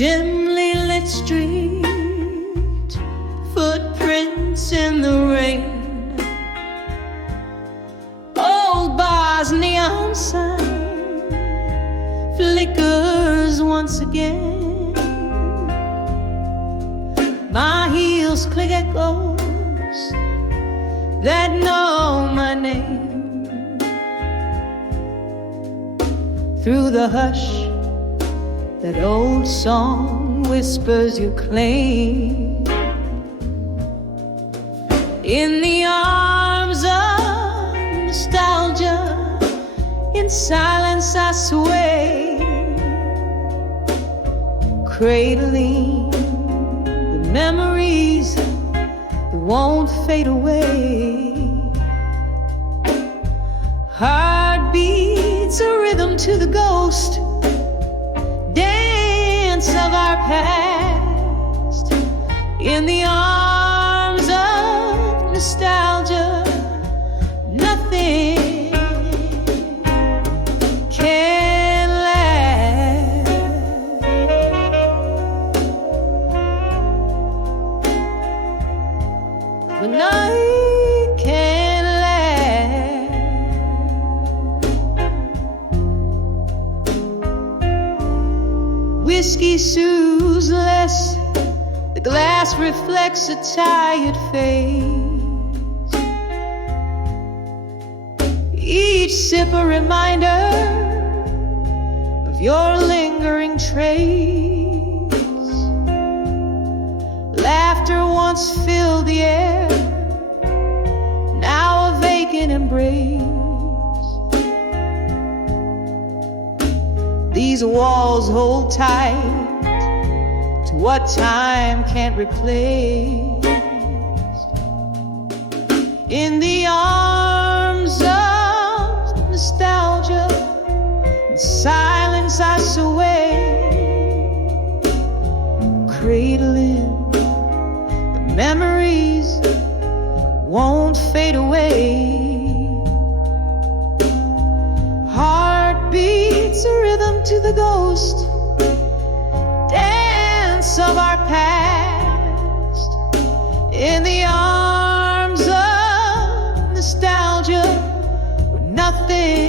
Dimly lit street, footprints in the rain, old bar's neon sign flickers once again. My heels click echoes that know my name. Through the hush, that old song whispers your claim. In the arms of nostalgia, in silence I sway, cradling the memories that won't fade away. Heartbeats a rhythm to the ghost of our past. In the arms of nostalgia, nothing can last. The night can last. Whiskey soothes less, the glass reflects a tired face. Each sip a reminder of your lingering trace. Laughter once filled the air, now a vacant embrace. These walls hold tight to what time can't replace. In the arms of nostalgia, in silence I sway, cradling the memories won't fade away. Heartbeats a rhythm to the ghost dance of our past. In the arms of nostalgia, where nothing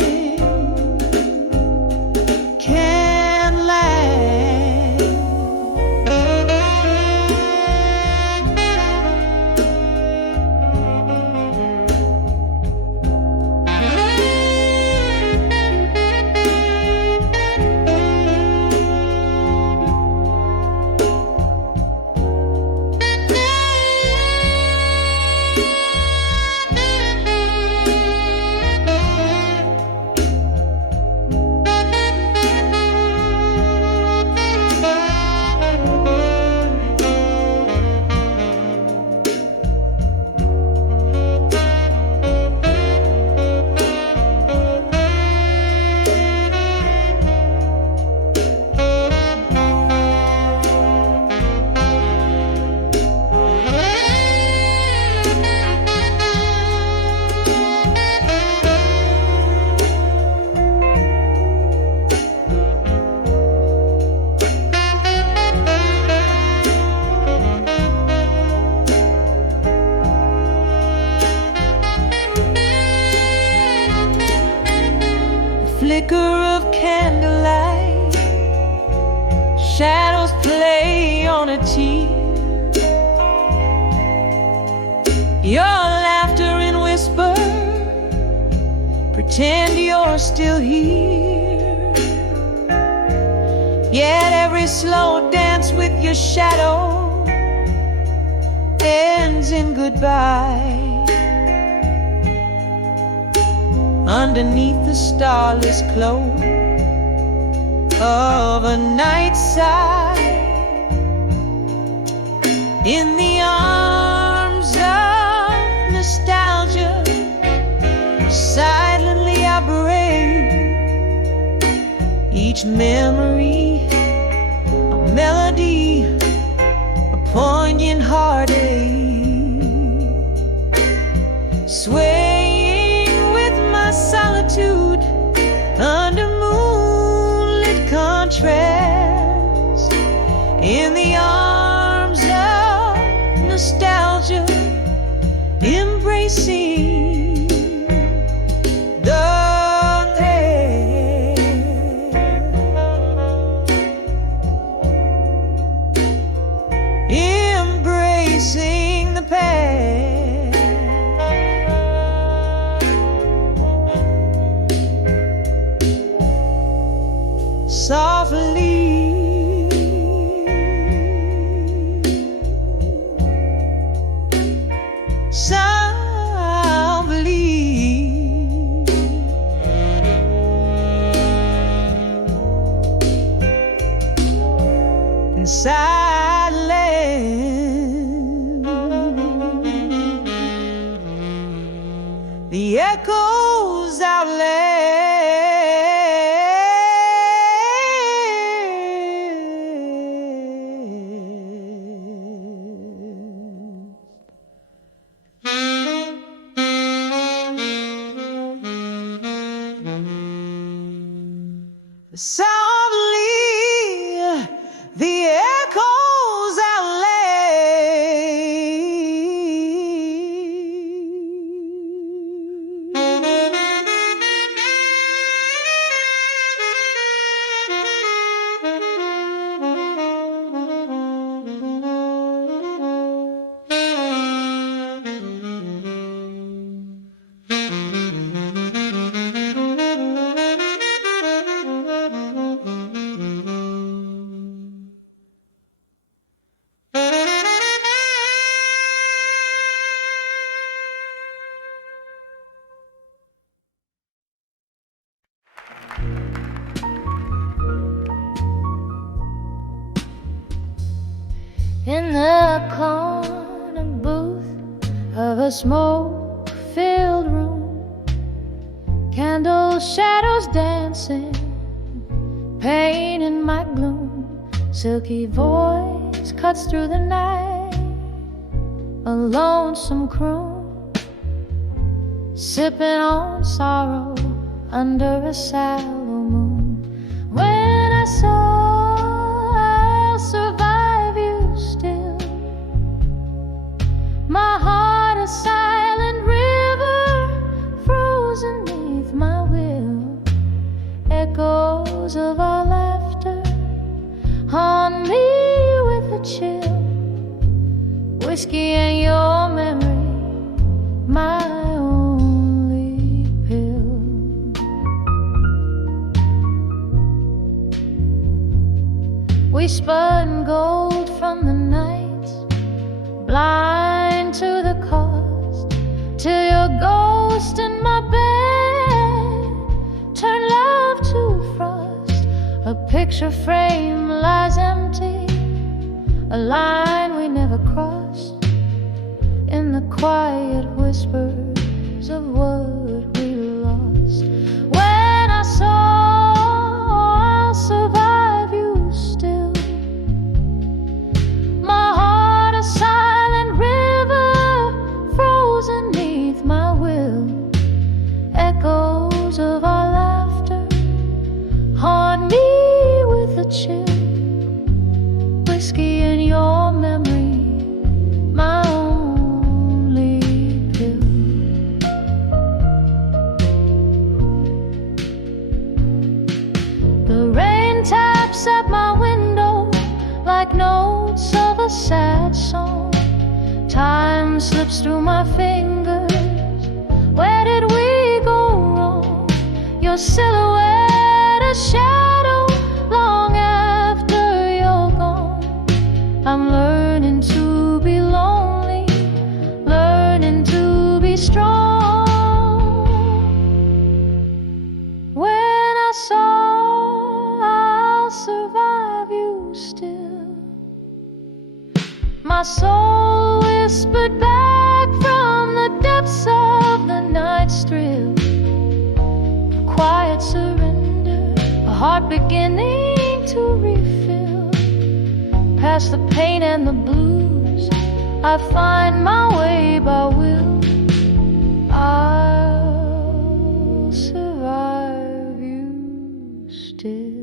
can last. Flicker of candlelight, shadows play on a tear. Your laughter and whisper pretend you're still here. Yet every slow dance with your shadow ends in goodbye. Underneath the starless glow of a night side, in the arms of nostalgia, silently I break, each memory a melody, a poignant heartache, swaying with my solitude under moonlit contrast, in the arms of nostalgia, embracing the past, embracing the past. Softly, in silence, the echoes outland. Softly, the echoes in the corner booth of a smoke-filled room, candle shadows dancing, pain in my gloom, silky voice cuts through the night, a lonesome croon, sipping on sorrow under a sallow moon. When I saw I'll survive you still, my heart a silent river frozen beneath my will, echoes of our laughter haunt me with a chill, whiskey and your memory, my only pill. We spun gold from the night, blind to the cost, till your ghost in my bed turned love to frost. A picture frame lies empty, a line we never crossed, in the quiet whispers of what we lost. When I saw I'll survive you still, my heart a silent river frozen beneath my will, echoes of our laughter haunt me with a chill, whiskey in your memory, my only pill. The rain taps at my window like notes of a sad song. Time slips through my fingers. Where did we go wrong? Your silhouette a shadow long after you're gone. I'm learning to be lonely, learning to be strong. When I saw I'll survive you still, my soul whispered back from the depths of the night's thrill, a quiet surrender, a heart beginning to refill. Past the pain and the blues, I find my way by will. I'll survive you still.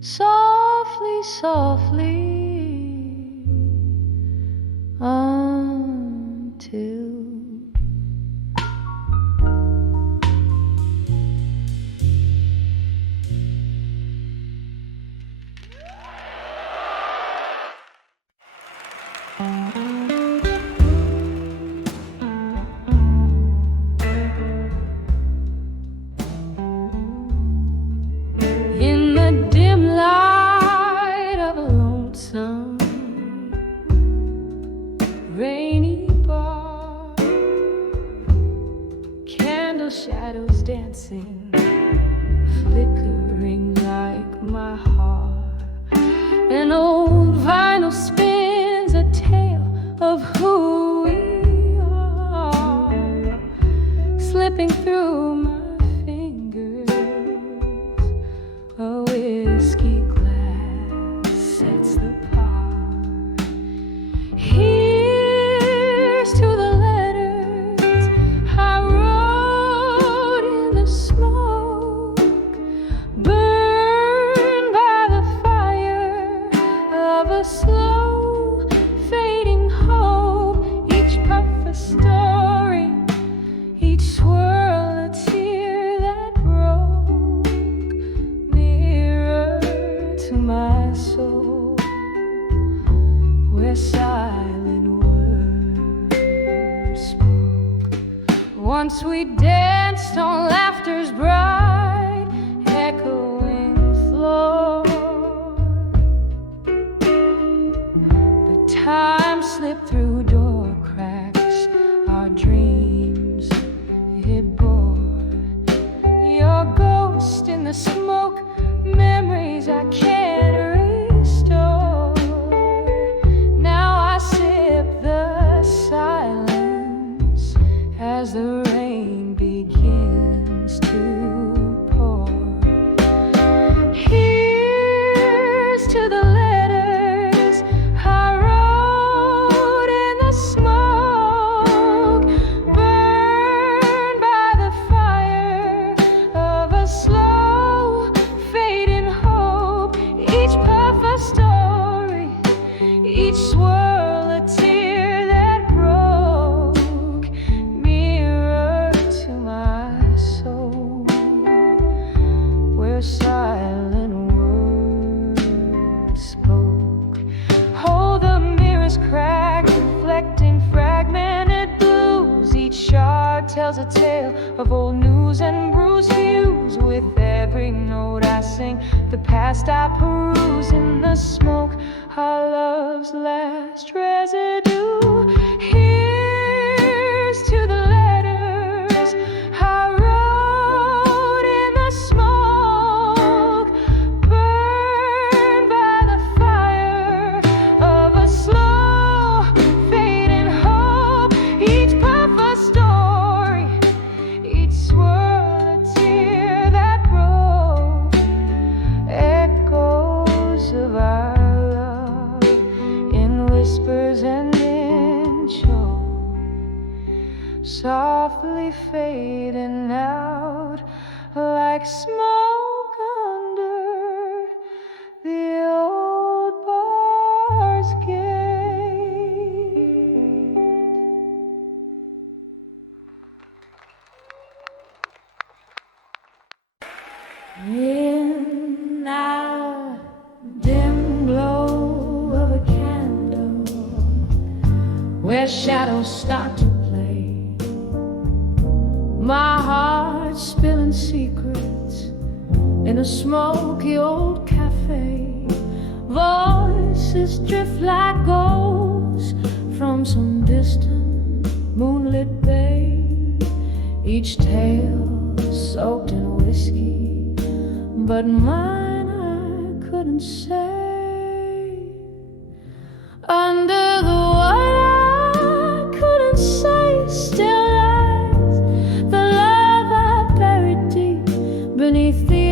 Softly, softly, until in the dim light of a lonesome rainy bar, candle shadows dancing, flickering like my heart. An old vinyl spins a tale of who we are, slipping through my fingers. A whiskey glass sets the par. Here's to the letters I wrote in the smoke, burned by the fire of a slow fading hope. Each puff a story, each swirl a tear that broke. Mirror to my soul, where silent words spoke. Once we danced on laughter's bright echoing floor, but time slipped through door cracks, our dreams it bore. Your ghost in the smoke, memories I can't restore. Now I sip the silence as the rain begins to pour. Here's to the letters I wrote in the smoke, burned by the fire of a slow fading hope. Each puff a story, each swirl a tear that broke. Mirror to my soul, where silent words spoke. Hold the mirror's cracked, reflecting fragmented blues. Each shard tells a tale of old news and bruised views. With every note I sing, the past I peruse. In the smoke, our love's last residue. Here's to the letters I wrote in the smoke, burned by the fire of a slow fading hope. Each puff a story, each swirl a tear that broke. Echoes of our love in whispers and in choke, softly fading out like smoke under the old bar's gate. In our dim glow of a candle, where shadows start to play, my heart spilling secrets in a smoky old cafe. Voices drift like ghosts from some distant moonlit bay. Each tale soaked in whiskey, but mine I couldn't say. Under the what I couldn't say still lies the love I buried deep beneath the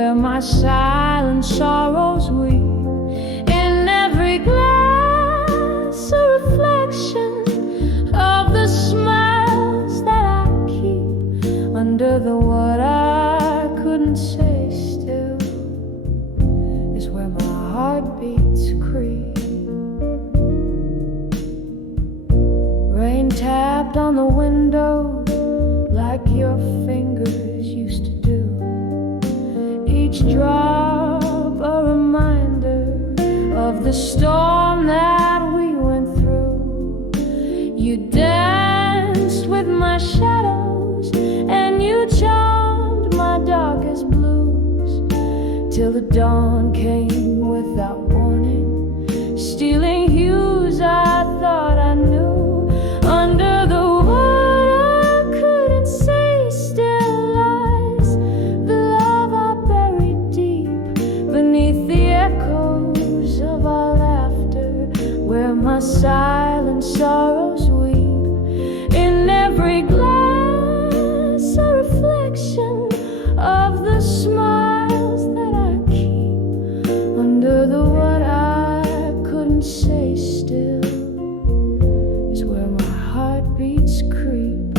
where my silent sorrows weep. In every glass, a reflection of the smiles that I keep under the what I couldn't say still is where my heart beats creep. Rain tapped on the window like your fingers used to do. Each drop a reminder of the storm that we went through. You danced with my shadows and you charmed my darkest blues, till the dawn came without warning, stealing hues I thought I knew. Under the what I couldn't say still lies the love I buried deep beneath the echoes of our laughter, where my silent sorrows weep. In every glass, a reflection of the smiles that I keep under the what I couldn't say still is where my heartbeats creep.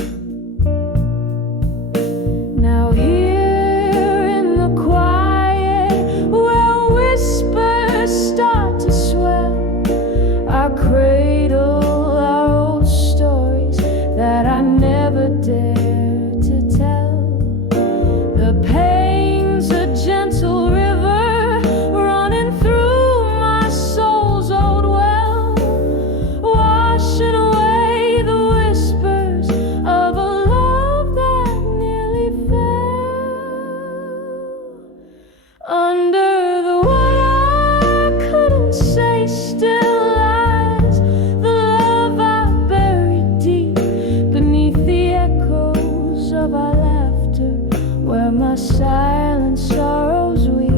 Now here in the quiet, where whispers start to swell, I cradle our old stories that I never dared to tell. The pain's a gentle river running through my soul's old well, washing away the whispers of a love that nearly fell. Under the what I couldn't say still lies the love I buried deep beneath the echoes of our laughter, where my silent sorrows weep.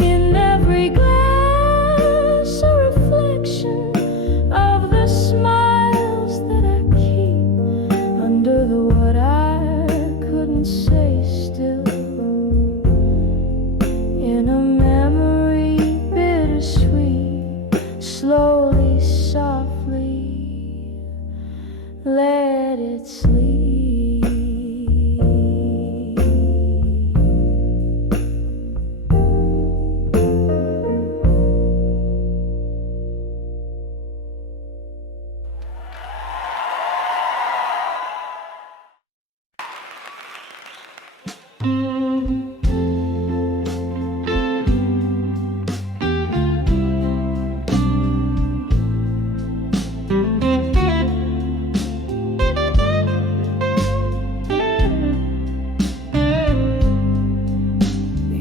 In every glass, a reflection of the smiles that I keep under the what I couldn't say still. In a memory bittersweet, slowly, softly, let it sleep.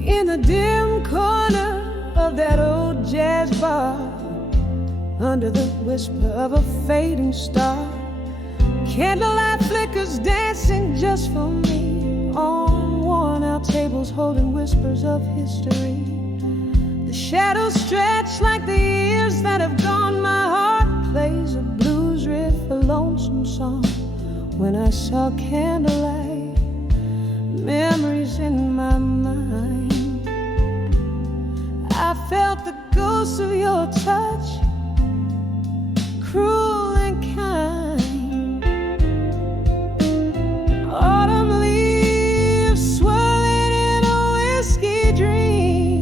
In a dim corner of that old jazz bar, under the whisper of a fading star, candlelight flickers dancing just for me on worn-out tables holding whispers of history. The shadows stretch like the years that have gone. My heart plays a blues riff, a lonesome song. When I saw candlelight memories in my mind, I felt the ghost of your touch, cruel and kind. Autumn leaves swirling in a whiskey dream,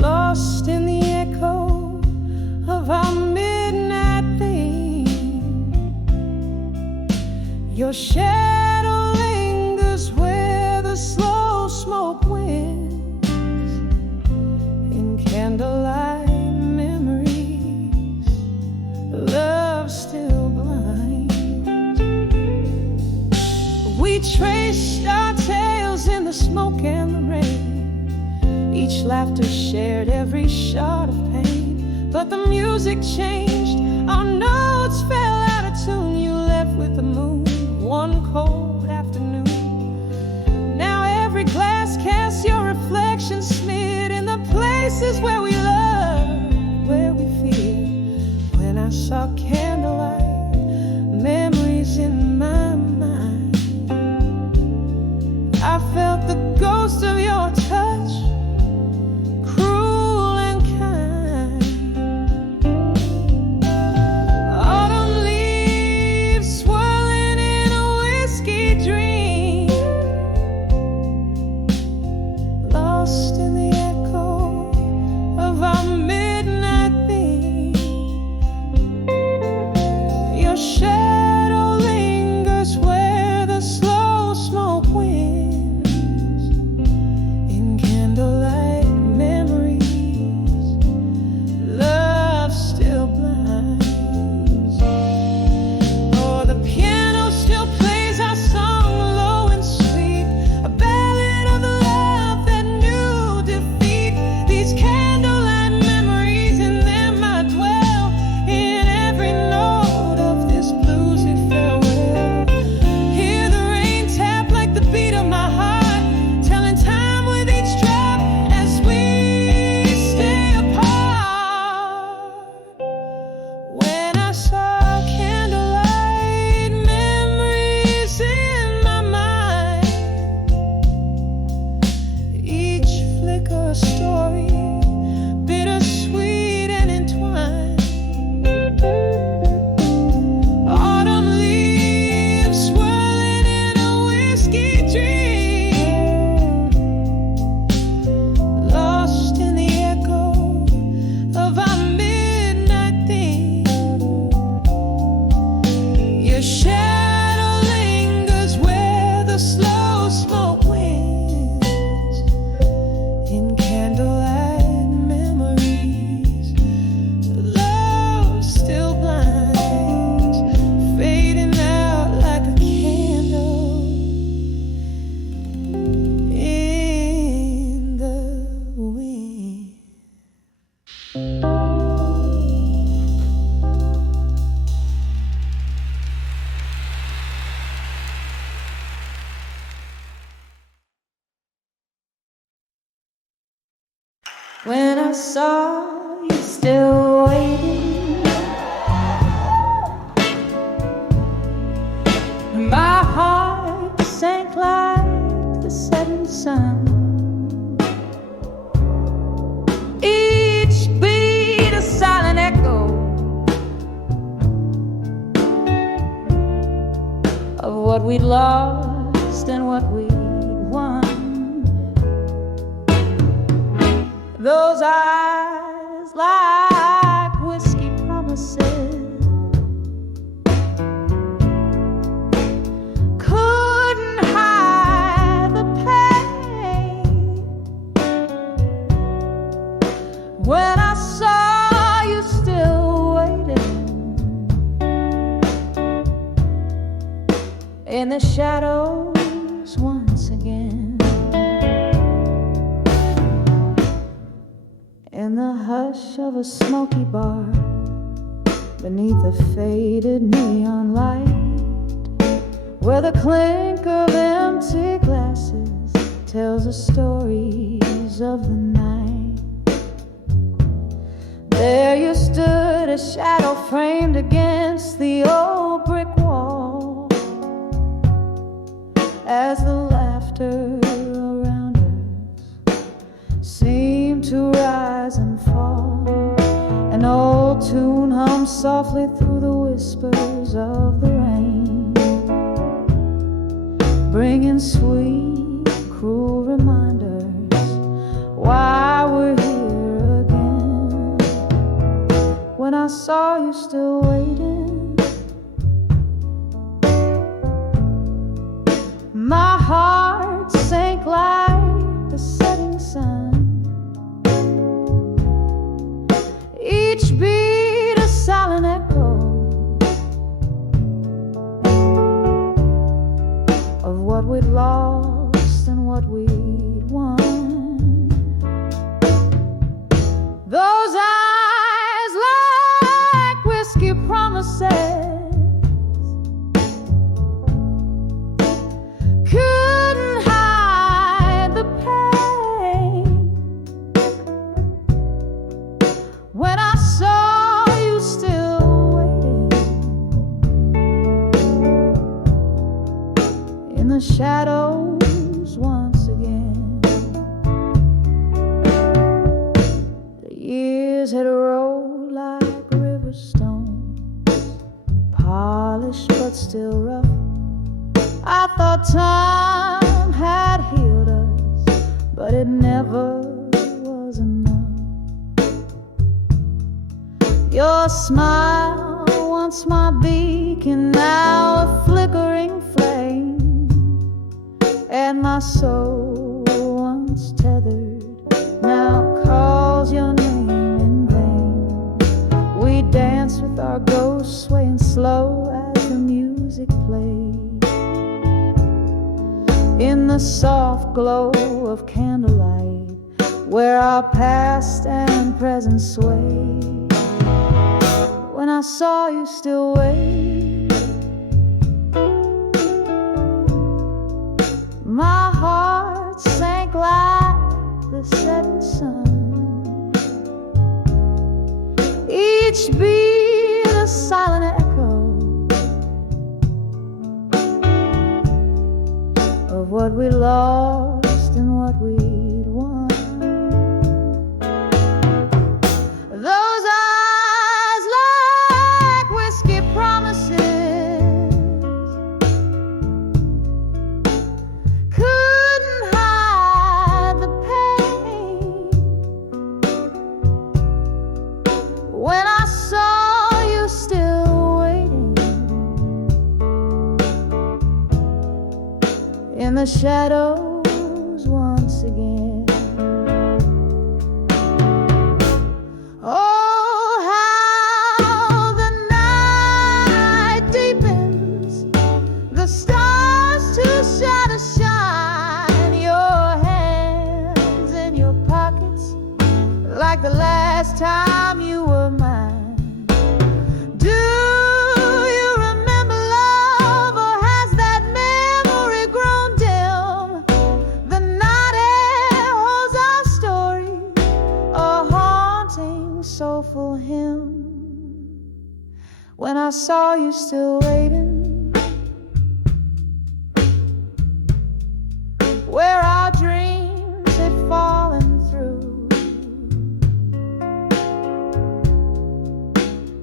lost in the echo of our midnight theme. Your shadow lingers where the slow smoke winds. In candlelight memories, love still blind. We traced our tales in the smoke and the rain. Each laughter shared every shot of pain. But the music changed, our notes fell out of tune. You left with the moon one cold afternoon. Now every glass casts your reflection, smeared in the places where we love, where we feel. When I saw candlelight memories in my mind, I felt when I saw you still waiting. My heart sank like the setting sun. Each beat a silent echo of what we'd lost and what we'd won. Those eyes like whiskey promises couldn't hide the pain. When I saw you still waiting in the shadows once again. In the hush of a smoky bar, beneath a faded neon light, where the clink of empty glasses tells the stories of the night. There you stood, a shadow framed against the old brick wall, as the laughter around us seemed to rise and fall. An old tune hummed softly through the whispers of the rain, bringing sweet, cruel reminders why we're here again. When I saw you still waiting, my heart sank like the setting sun. Each beat a silent echo of what we'd lost and what we'd won. Those eyes like whiskey promises couldn't hide the pain. When I saw you still waiting in the shadows once again. The years had rolled like river stones, polished but still rough. I thought time had healed us, but it never was enough. Your smile, once my beacon, now a flickering flame, and my soul, once tethered, now calls your name in vain. We danced with our ghosts swaying slow as the music played. In the soft glow of candlelight, where our past and present sway. When I saw you still wait, my heart sank like the setting sun. Each beat a silent echo of what we lost and what we'd won. Those eyes like whiskey promises couldn't hide the pain. When I saw you still waiting in the shadows once again. Oh, how the night deepens, the stars too shine to shine. Your hands in your pockets, like the last time you were mine. Do you remember love, or has that memory grown dim? The night air holds our story you still waiting, where our dreams had fallen through.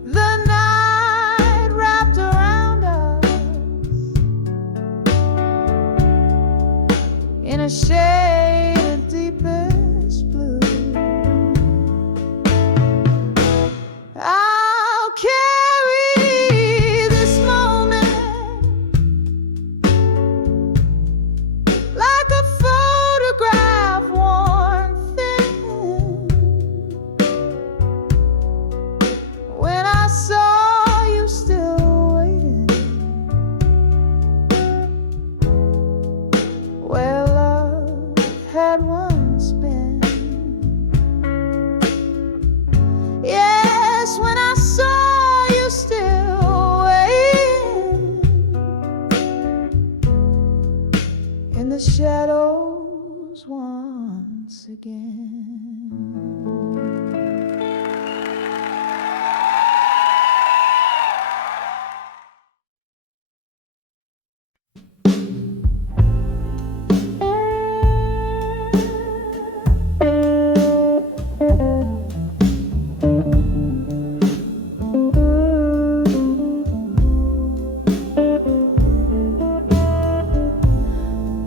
The night wrapped around us in a shade of deepest blue. I'll carry this moment like a photograph worn thin. When I saw you still waiting, where love had once been. Yes, when I saw you still waiting in the shadows once again.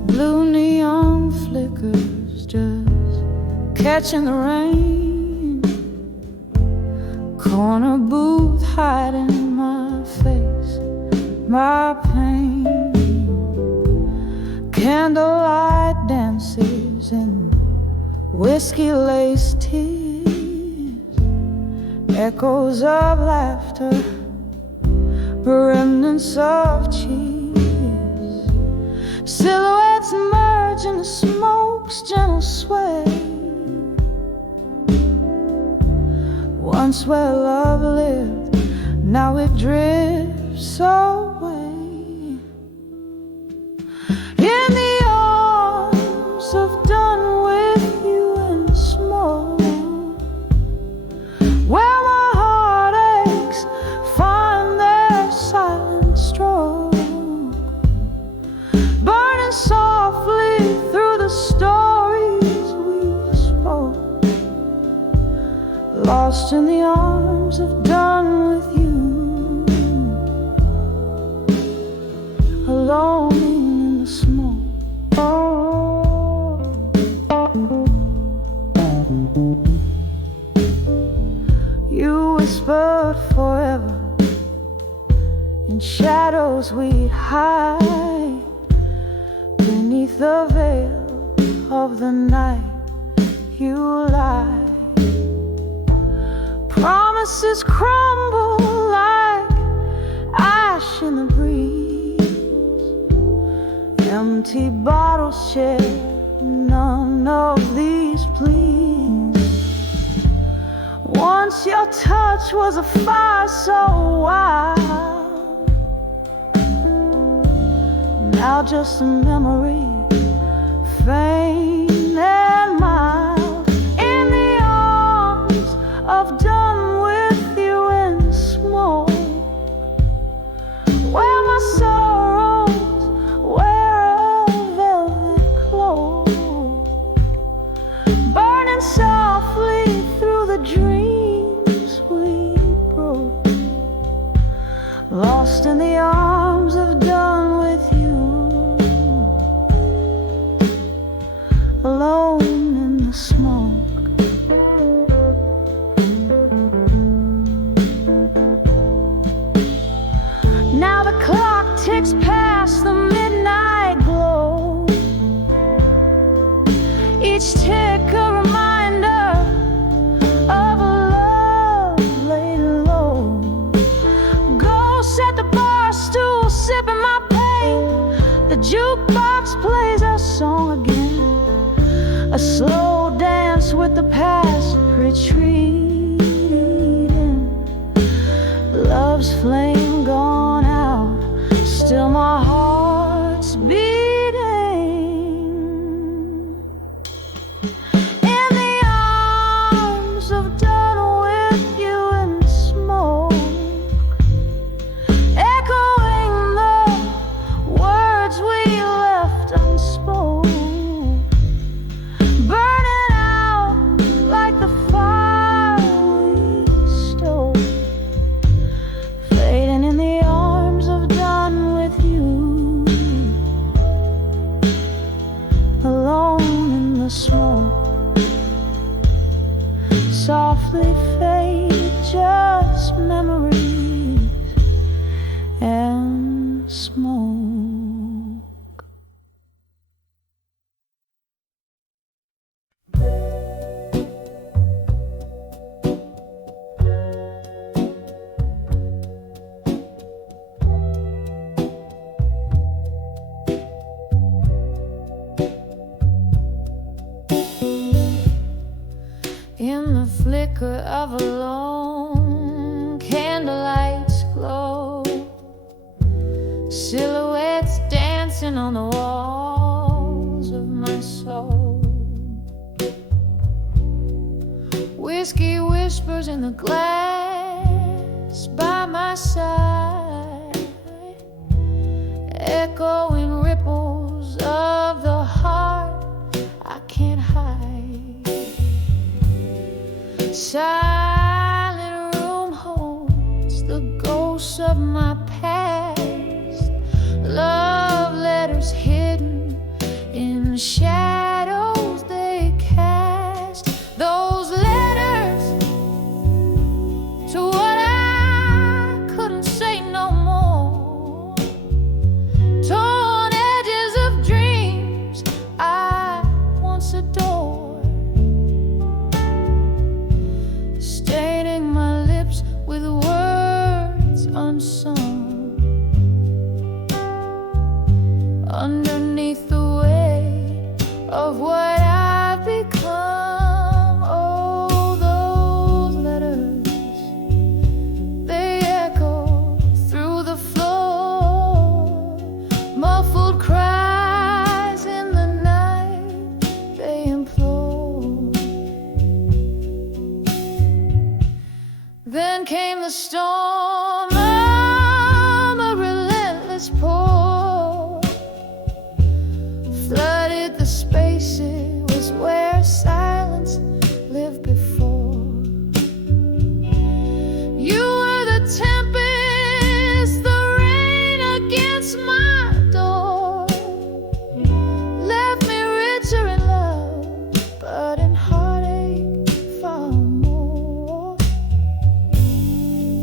Blue neon flickers just catching the rain. Corner booth hiding my face, my pain. Candlelight dances and whiskey-laced tears, echoes of laughter, remnants of cheese. Silhouettes merge in the smoke's gentle sway. Once where love lived, now it drifts away. In the arms of done with you and small, where my heartaches find their silent stroke, burning softly through the stories we spoke, lost in the arms of done with you, alone in the smoke. You whispered forever in shadows we'd hide beneath the veil of the night. You lied. Promises crumble like ash in the breeze. Empty bottles share none of these pleas. Once your touch was a fire so wild, now just a memory, faint and mild. In the arms of done with you in smoke, where my sorrows wear a velvet cloak, burning softly through the dreams we broke, lost in the arms of done with you, alone in the smoke. Now the clock ticks past the midnight glow, each tick a reminder of a love laid low. Ghosts at the bar stool sipping my pain, the jukebox plays our song again, a slow dance with the past retreating. Love's flame gone out, still my heart's beating. In the arms of done with you in smoke, smoke. In the flicker of a lone candlelight's glow, silhouettes dancing on the walls of my soul. Whiskey whispers in the glass by my side, echoing ripples of the heart I can't hide. Silent room holds the ghosts of my past, love letters hidden in the shadows they cast. Those letters to what I couldn't say no more, torn edges of dreams I once adored, staining my lips with words unsung. Underneath the weight of what I've become, oh, those letters, they echo through the floor. Muffled cries in the night, they implore. Then came the storm of a relentless pour, flooded the space, it was where silence lived before. You were the tempest, the rain against my door, left me richer in love, but in heartache far more.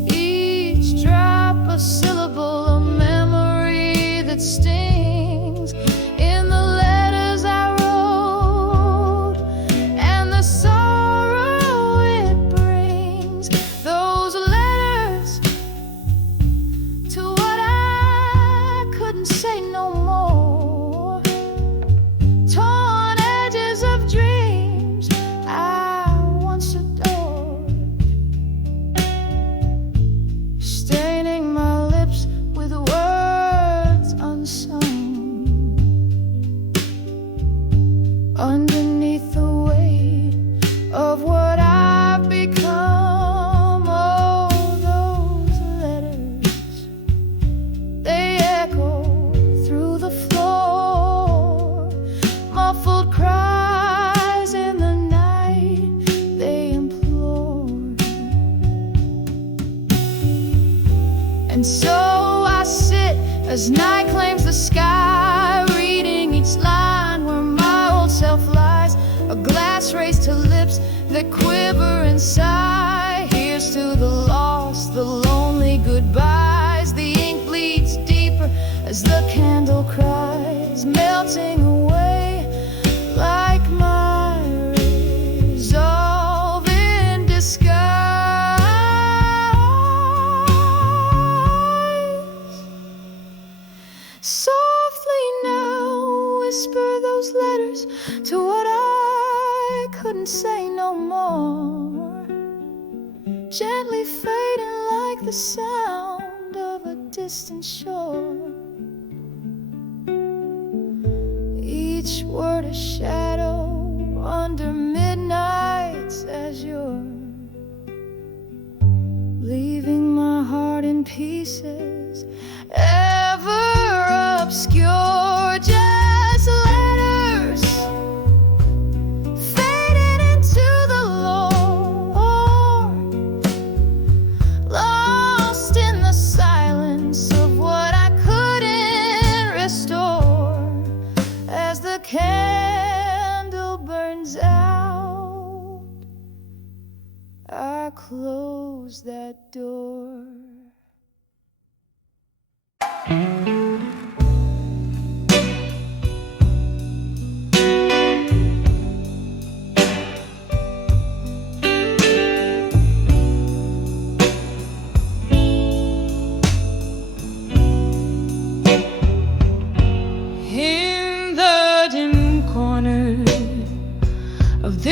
Each drop a syllable, a memory that stings in the letters I wrote, and the sorrow it brings. Those letters to what I couldn't say no more, torn edges of dreams I once adored, staining my lips with words unsung. Underneath the weight of what I've become, oh, those letters, they echo through the floor. Muffled cries in the night, they implore. And so I sit as night claims the sky, reading each line where my old self lies. A glass raised to lips that quiver and sigh. Here's to the lost, the lonely goodbyes. The ink bleeds deeper as the candle cries, melting away like my resolve in disguise. Softly now whisper those letters to what I couldn't say no more, gently fading like the sound of a distant shore. Each word a shadow under midnight's azure, leaving my heart in pieces, ever obscure. Just letters fading into the Lord, lost in the silence of what I couldn't restore. As the candle burns out, I close that door.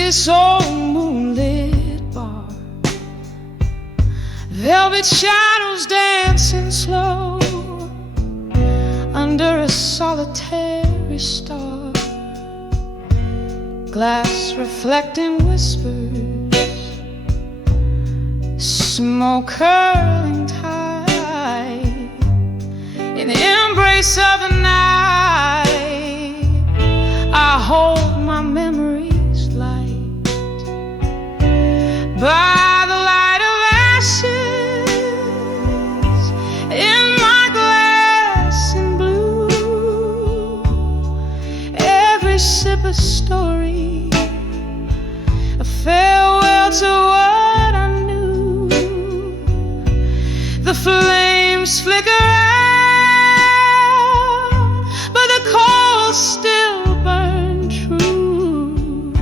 this old moonlit bar. Velvet shadows dancing slow under a solitary star. Glass reflecting whispers, smoke curling tight in the embrace of the night. I hold my memories light by the light of ashes in my glass in blue. Every sip a story, a farewell to what I knew. The flames flicker out, but the coals still burn true.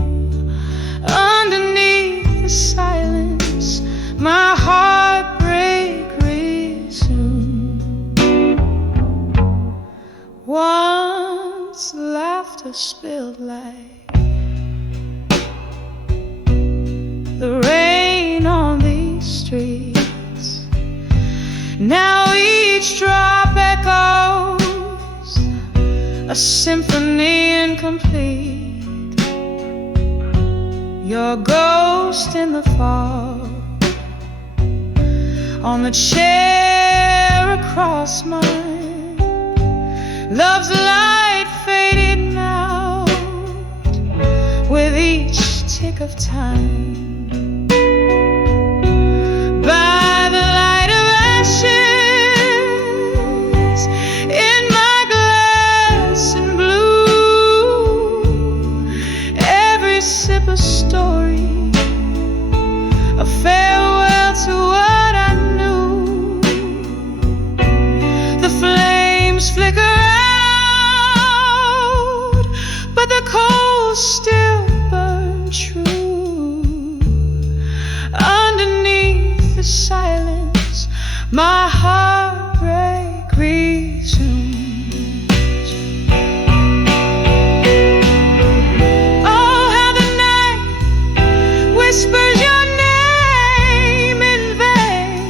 Underneath the silence, my heartbreak resumed. Once laughter spilled like the rain on these streets. Now each drop echoes a symphony incomplete. Your ghost in the fog on the chair across mine. Love's light faded now with each tick of time. By the light of ashes in my glass in blue, every sip a story, a farewell to what I knew. The flames flicker out, but the coals still burn true. Underneath the silence, my heartbreak resumes. Oh, how the night whispers your name in vain,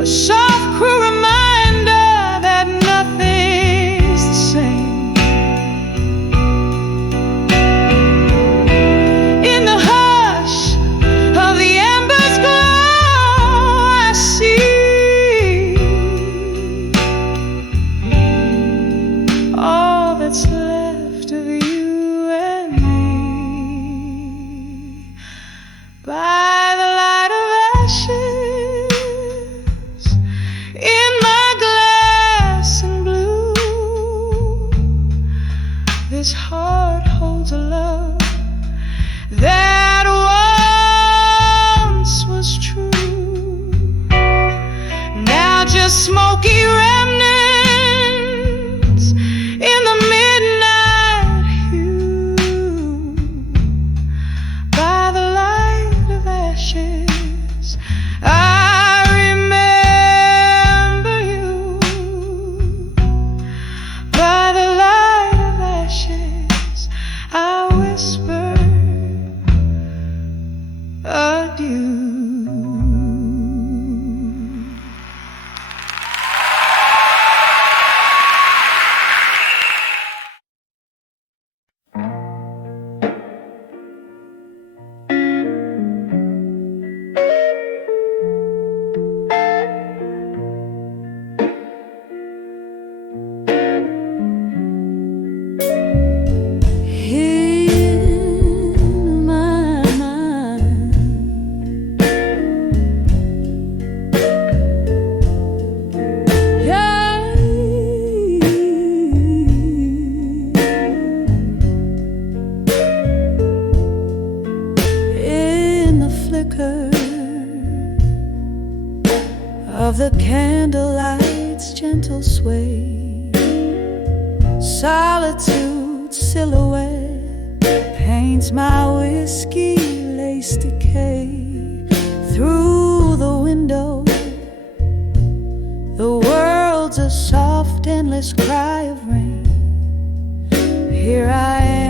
a soft, cruel reminder that nothing's the same. In the hush of the embers glow, I see all that's left of you and me. By the light of ashes in my glass in blue, this heart holds a love that once was true. Now just smoky remnants in the midnight hue. By the light of ashes, I remember you. By the light of ashes, I whisper adieu. In my mind, yeah, in the flicker of the candlelight's gentle sway, solitude's silhouette paints my whiskey-laced decay. Through the window, the world's a soft, endless cry of rain. Here I am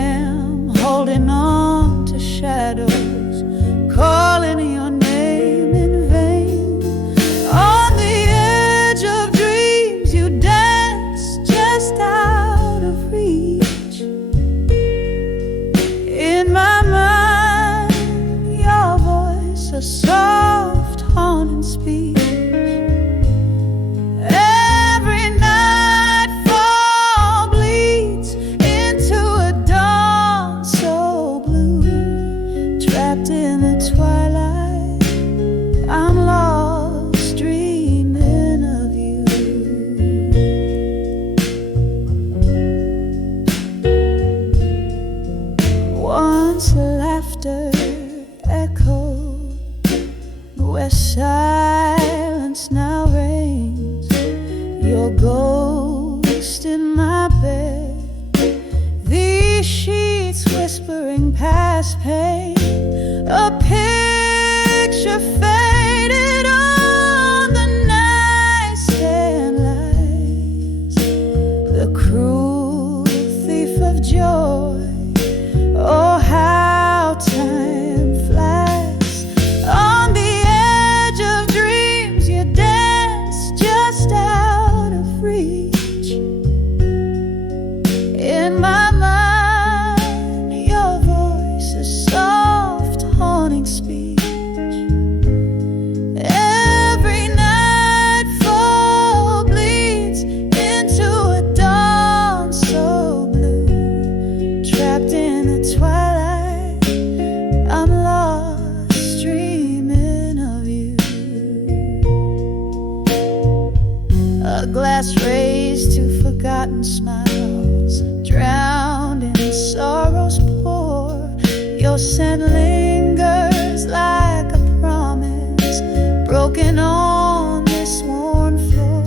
A glass raised to forgotten smiles, drowned in sorrow's pour. Your scent lingers like a promise, broken on this worn floor.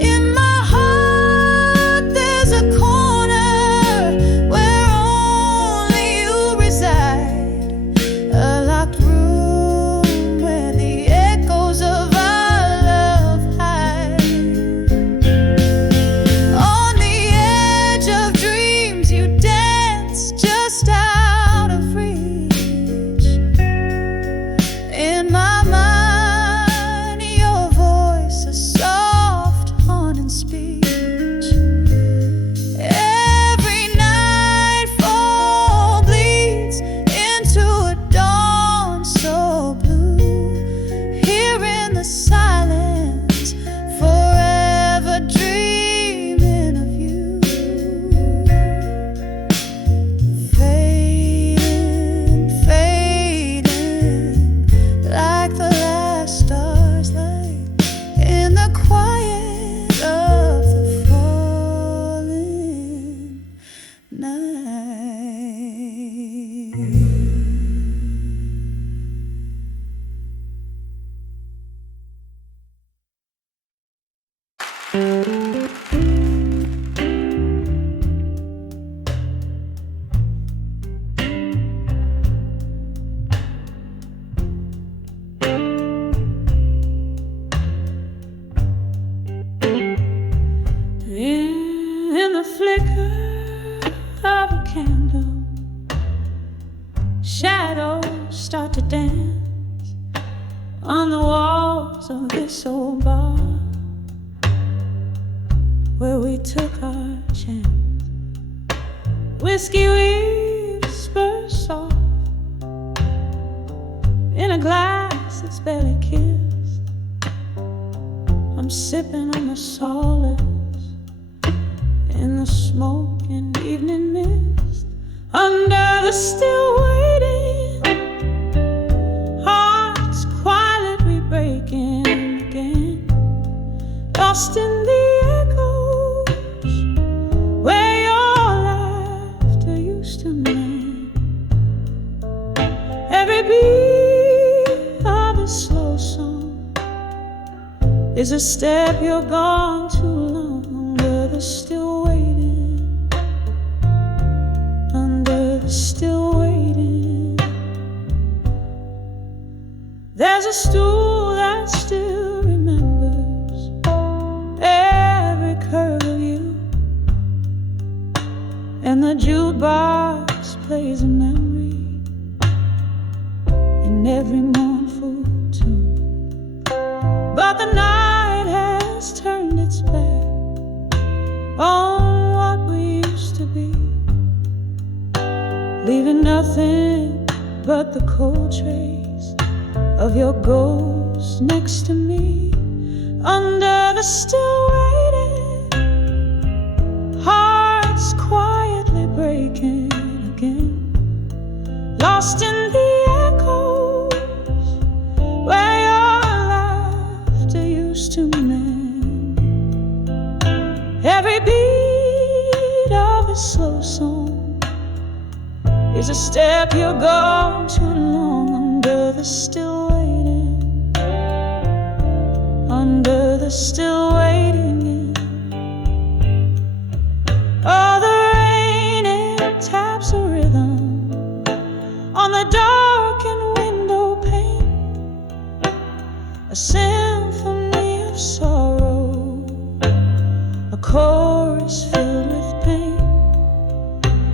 In my heart there's a corner where only you reside, a locked room where the echoes of our love hide. On the edge of dreams you dance, just out of reach. In my mind your voice, a soft haunting speech. Every nightfall bleeds into a dawn so blue. Here in the silence, forever dreaming of you. Fading, fading, like the last stars lay in the quiet of the falling night. In the flicker of a candle, shadows start to dance on the walls of this old bar where we took our chance. Whiskey whispers soft in a glass that's barely kissed. I'm sipping on the solace in the smoke and evening mist, under the still waiting, hearts quietly breaking again, lost in the echoes where your laughter used to mend. Every beat of a slow song is a step you're gone too long, under the still waiting, under the still waiting. There's a stool that still remembers every curve of you, and the jukebox plays a memory in every mournful tune. But the night has turned its back on what we used to be, leaving nothing but the cold trace of your ghost next to me, under the still waiting, hearts quietly breaking again, lost in the echoes where your laughter used to mend. Every beat of a slow song is a step you're gone too long, under the still waiting, under the still waiting. Oh, the rain, it taps a rhythm on the darkened window pane, a symphony of sorrow, a chorus filled with pain.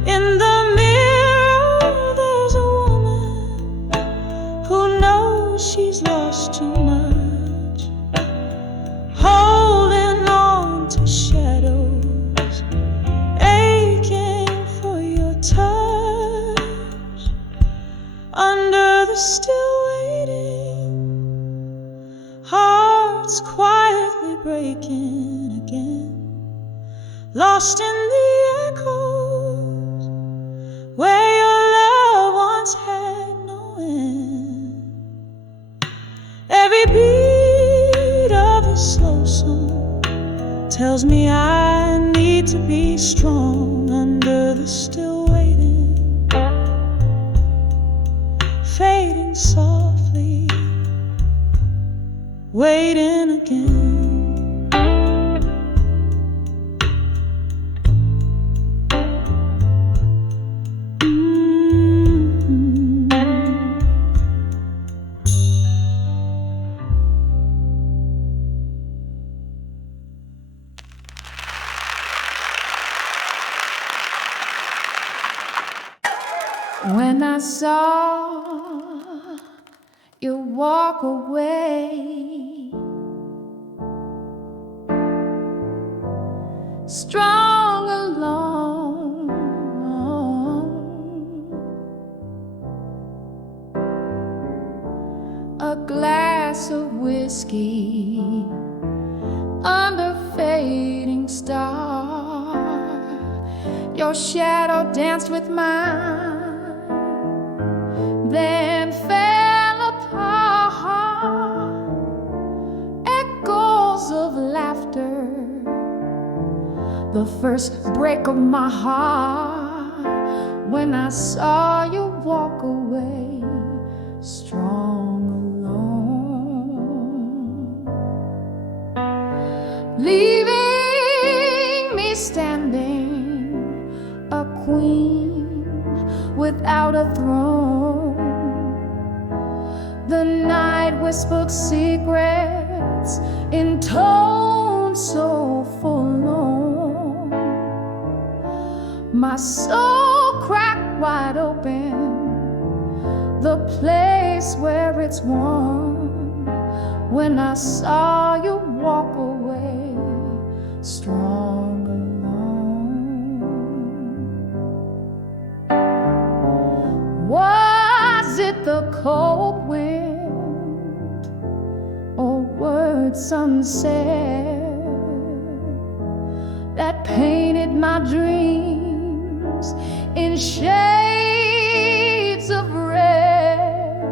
In the mirror there's a woman who knows she's lost too much, holding on to shadows, aching for your touch, under the still waiting, hearts quietly breaking again, lost in the echoes where your love once had no end. Every beat of a slow song tells me I need to be strong under the still waiting, fading softly, waiting again. When I saw you walk away, strong alone, a glass of whiskey under fading star, your shadow danced with mine, then fell apart. Echoes of laughter, the first break of my heart, when I saw you walk away, strong alone, leaving me standing, a queen without a throne. The night whispered secrets in tones so forlorn. My soul cracked wide open, the place where it's warm, when I saw you walk away, strong alone. Was it the cold wind or words unsaid that painted my dreams in shades of red?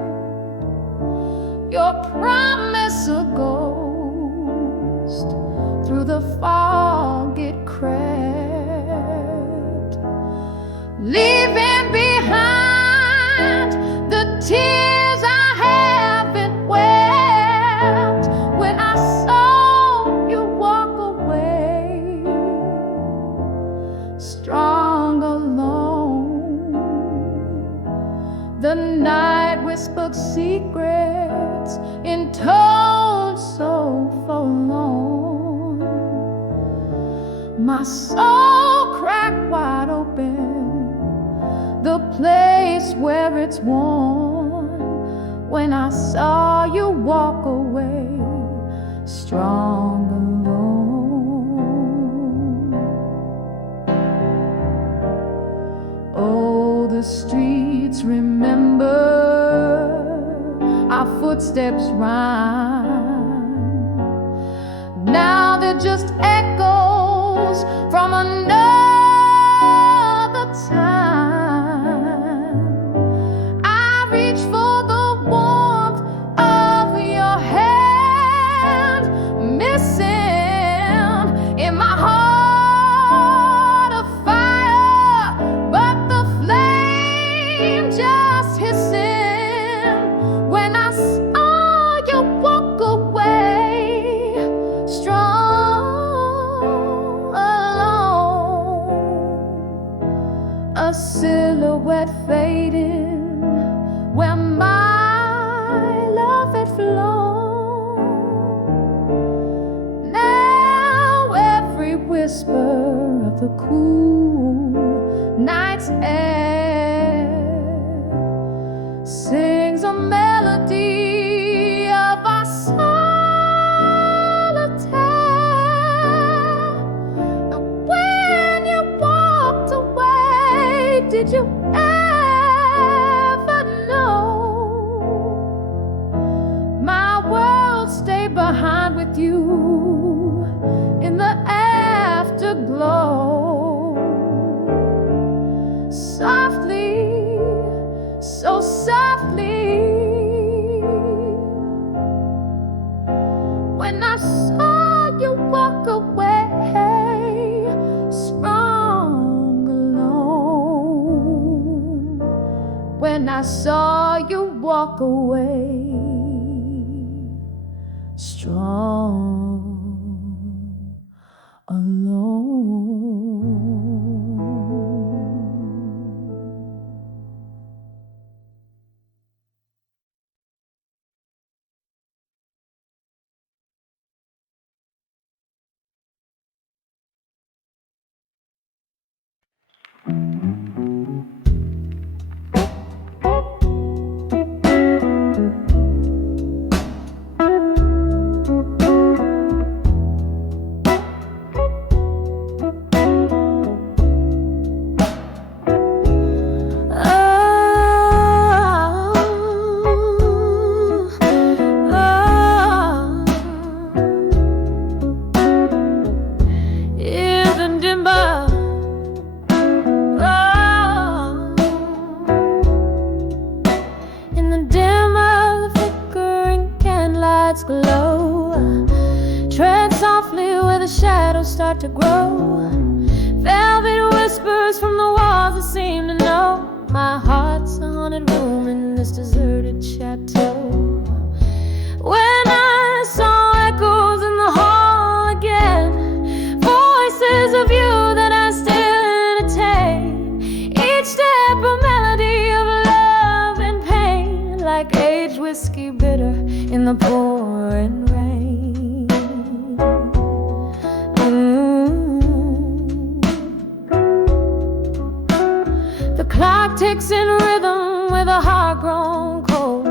Your promise a ghost, through the fog it crept, leaving behind the tears I haven't wept. When I saw you walk away, strong alone, the night whispered secrets in tones so forlorn. My soul cracked wide open, the place where it's warm, when I saw you walk away, strong alone. Oh, the streets remember, our footsteps rhyme. Now they're just echoes from another time. I reach for the warmth of your hand, missing in my heart a fire, but the flame just hissing. When I saw you walk away, strong alone, a silhouette fading where my love had flown. Now every whisper of the cool night's air sings a melody of our solitaire. And when you walked away, did you ever know my world stayed behind with you in the afterglow? Softly, so softly, when I saw you walk away, away, strong, alone. Start to grow. Velvet whispers from the walls that seem to know my heart's a haunted room in this deserted chateau. When I saw echoes in the hall again, voices of you that I still entertain, each step a melody of love and pain, like aged whiskey bitter in the pouring rain. Clock ticks in rhythm with a heart grown cold,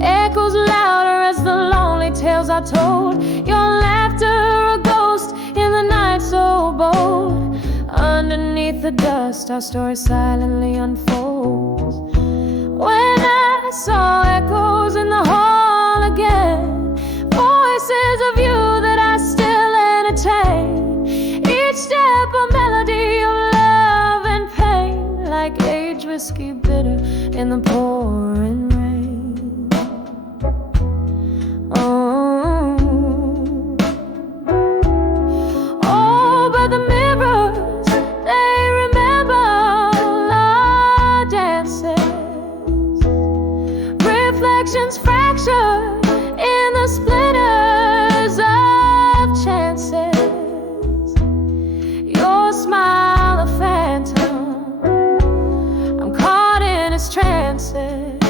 echoes louder as the lonely tales are told. Your laughter a ghost in the night so bold. Underneath the dust our story silently unfolds. When I saw echoes in the hall again, voices of you that I still entertain, each step a melody of love and pain, like aged whiskey bitter in the pouring rain. Oh, but the mirrors, they remember our dances, reflections fractured in the splinters of chances. Your smile a phantom, trances.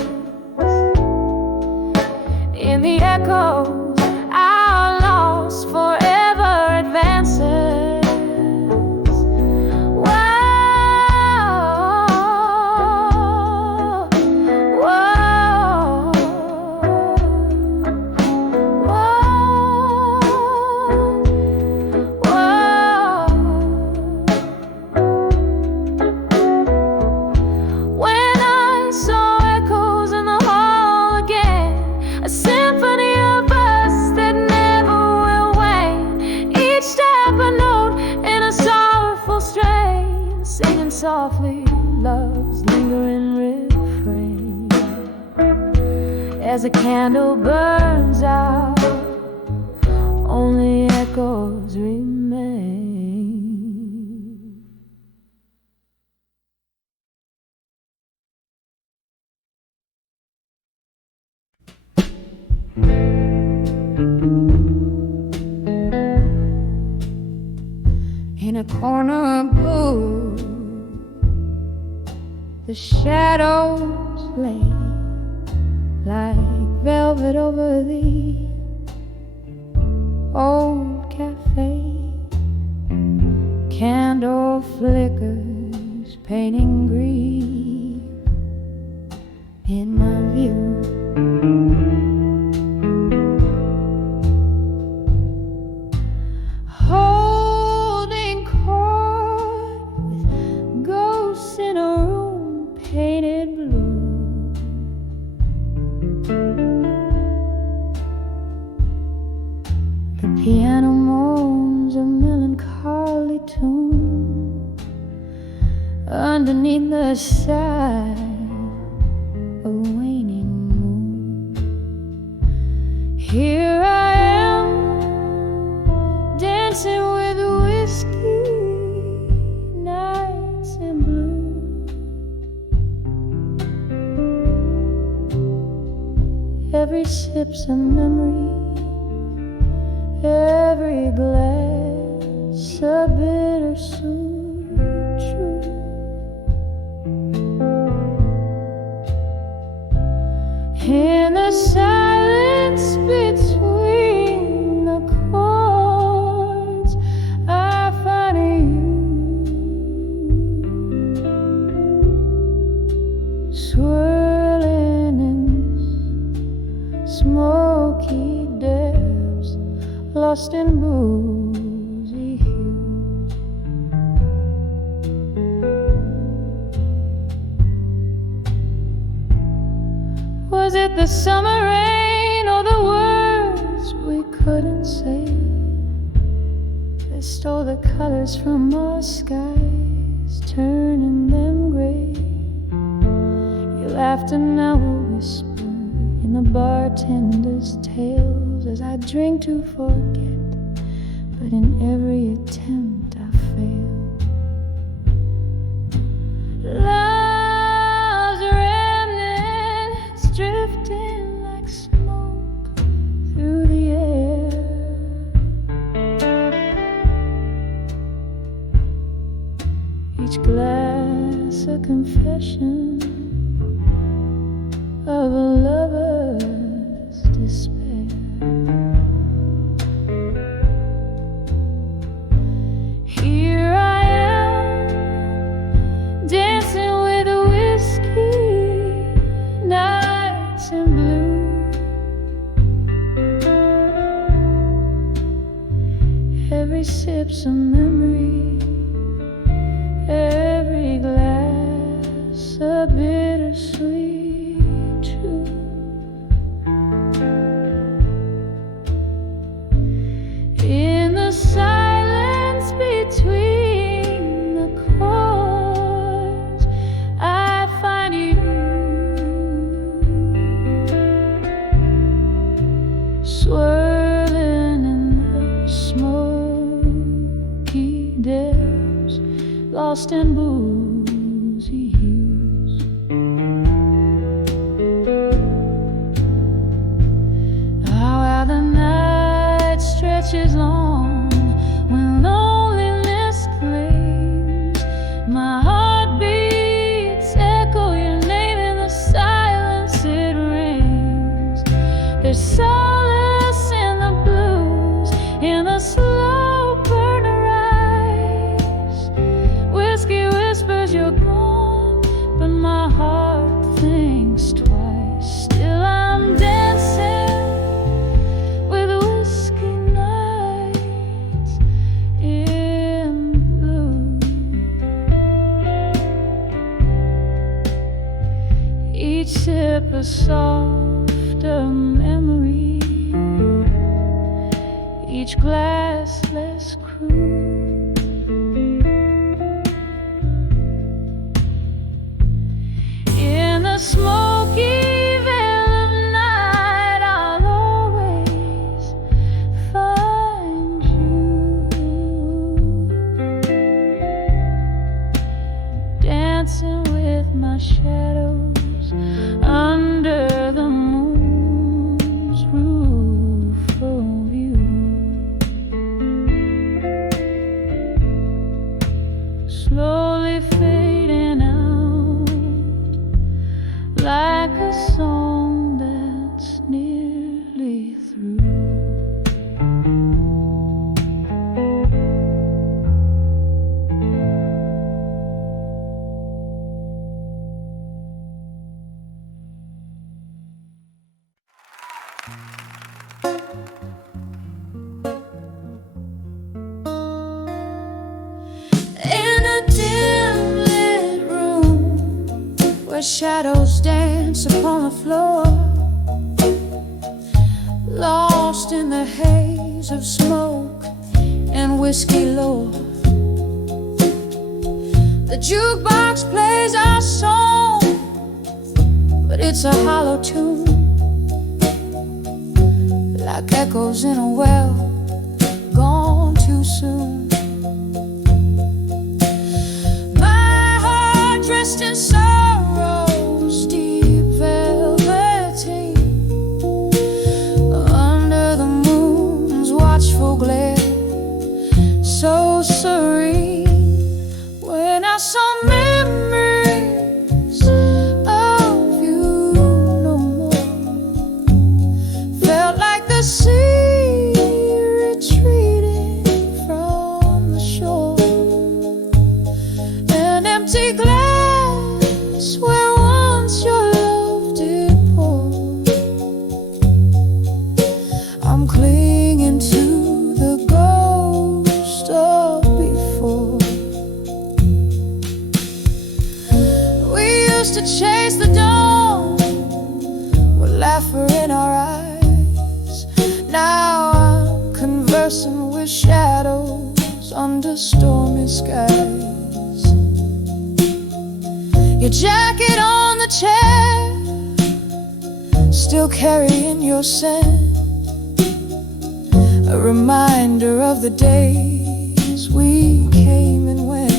In the echoes our lost forever advances. Whoa, whoa, whoa, whoa. When I saw echoes in the hall again, a symphony of us that never will wane, each step a note in a sorrowful strain, singing softly love's lingering refrain. As a candle burns out, only echoes remain. In a corner booth, the shadows lay like velvet over the old cafe. Candle flickers painting grief in my view. Holding court with ghosts in a room painted blue. The piano moans a melancholy tune underneath the side of a waning moon. Here I am, dancing with whiskey, nights in blue. sips of memory, every glass a bittersweet truth. In the silence between the chords, I find you swirling in smoky depths, lost in boozy hues. Was it the summer rain or the words we couldn't say that stole the colors from our skies, turning them gray? You laughed and now a whisper in the bartender's tales as I drink to forget, but in every attempt I fail. Love's remnants drifting like smoke through the air. Each glass a confession of a lover's despair. Here I am, dancing with whiskey, nights in blue. Every sip's a memory, every glass a bittersweet truth. In the silence between the chords, I find you swirling in the smoky depths, lost in boozy hues. How the night stretches long when loneliness claims my heart beats, echo your name in the silence it rings. There's solace in the blues, in the slow burn of rise. Whiskey whispers you're gone, but my heart thinks twice. Still I'm dancing with whiskey nights in blue. Each sip a softer memory, each glass less cruel. In the smoky veil of night, I'll always find you, dancing with my shadows under the moon's rueful view. Slowly fading out like a song that's nearly through. In a dim lit room where shadows dance upon the floor, lost in the haze of smoke and whiskey lore. The jukebox plays our song, but it's a hollow tune, like echoes in a well gone too soon. My heart dressed in sorrow's deep velveteen serene when I saw memories of you no more. Felt like the sea retreating from the shore, an empty glass where once your love did pour. I'm clinging to the ghost of before. We used to chase the dawn with laughter in our eyes. Now I'm conversing with shadows under stormy skies. Your jacket on the chair, still carrying your scent, a reminder of the days we came and went.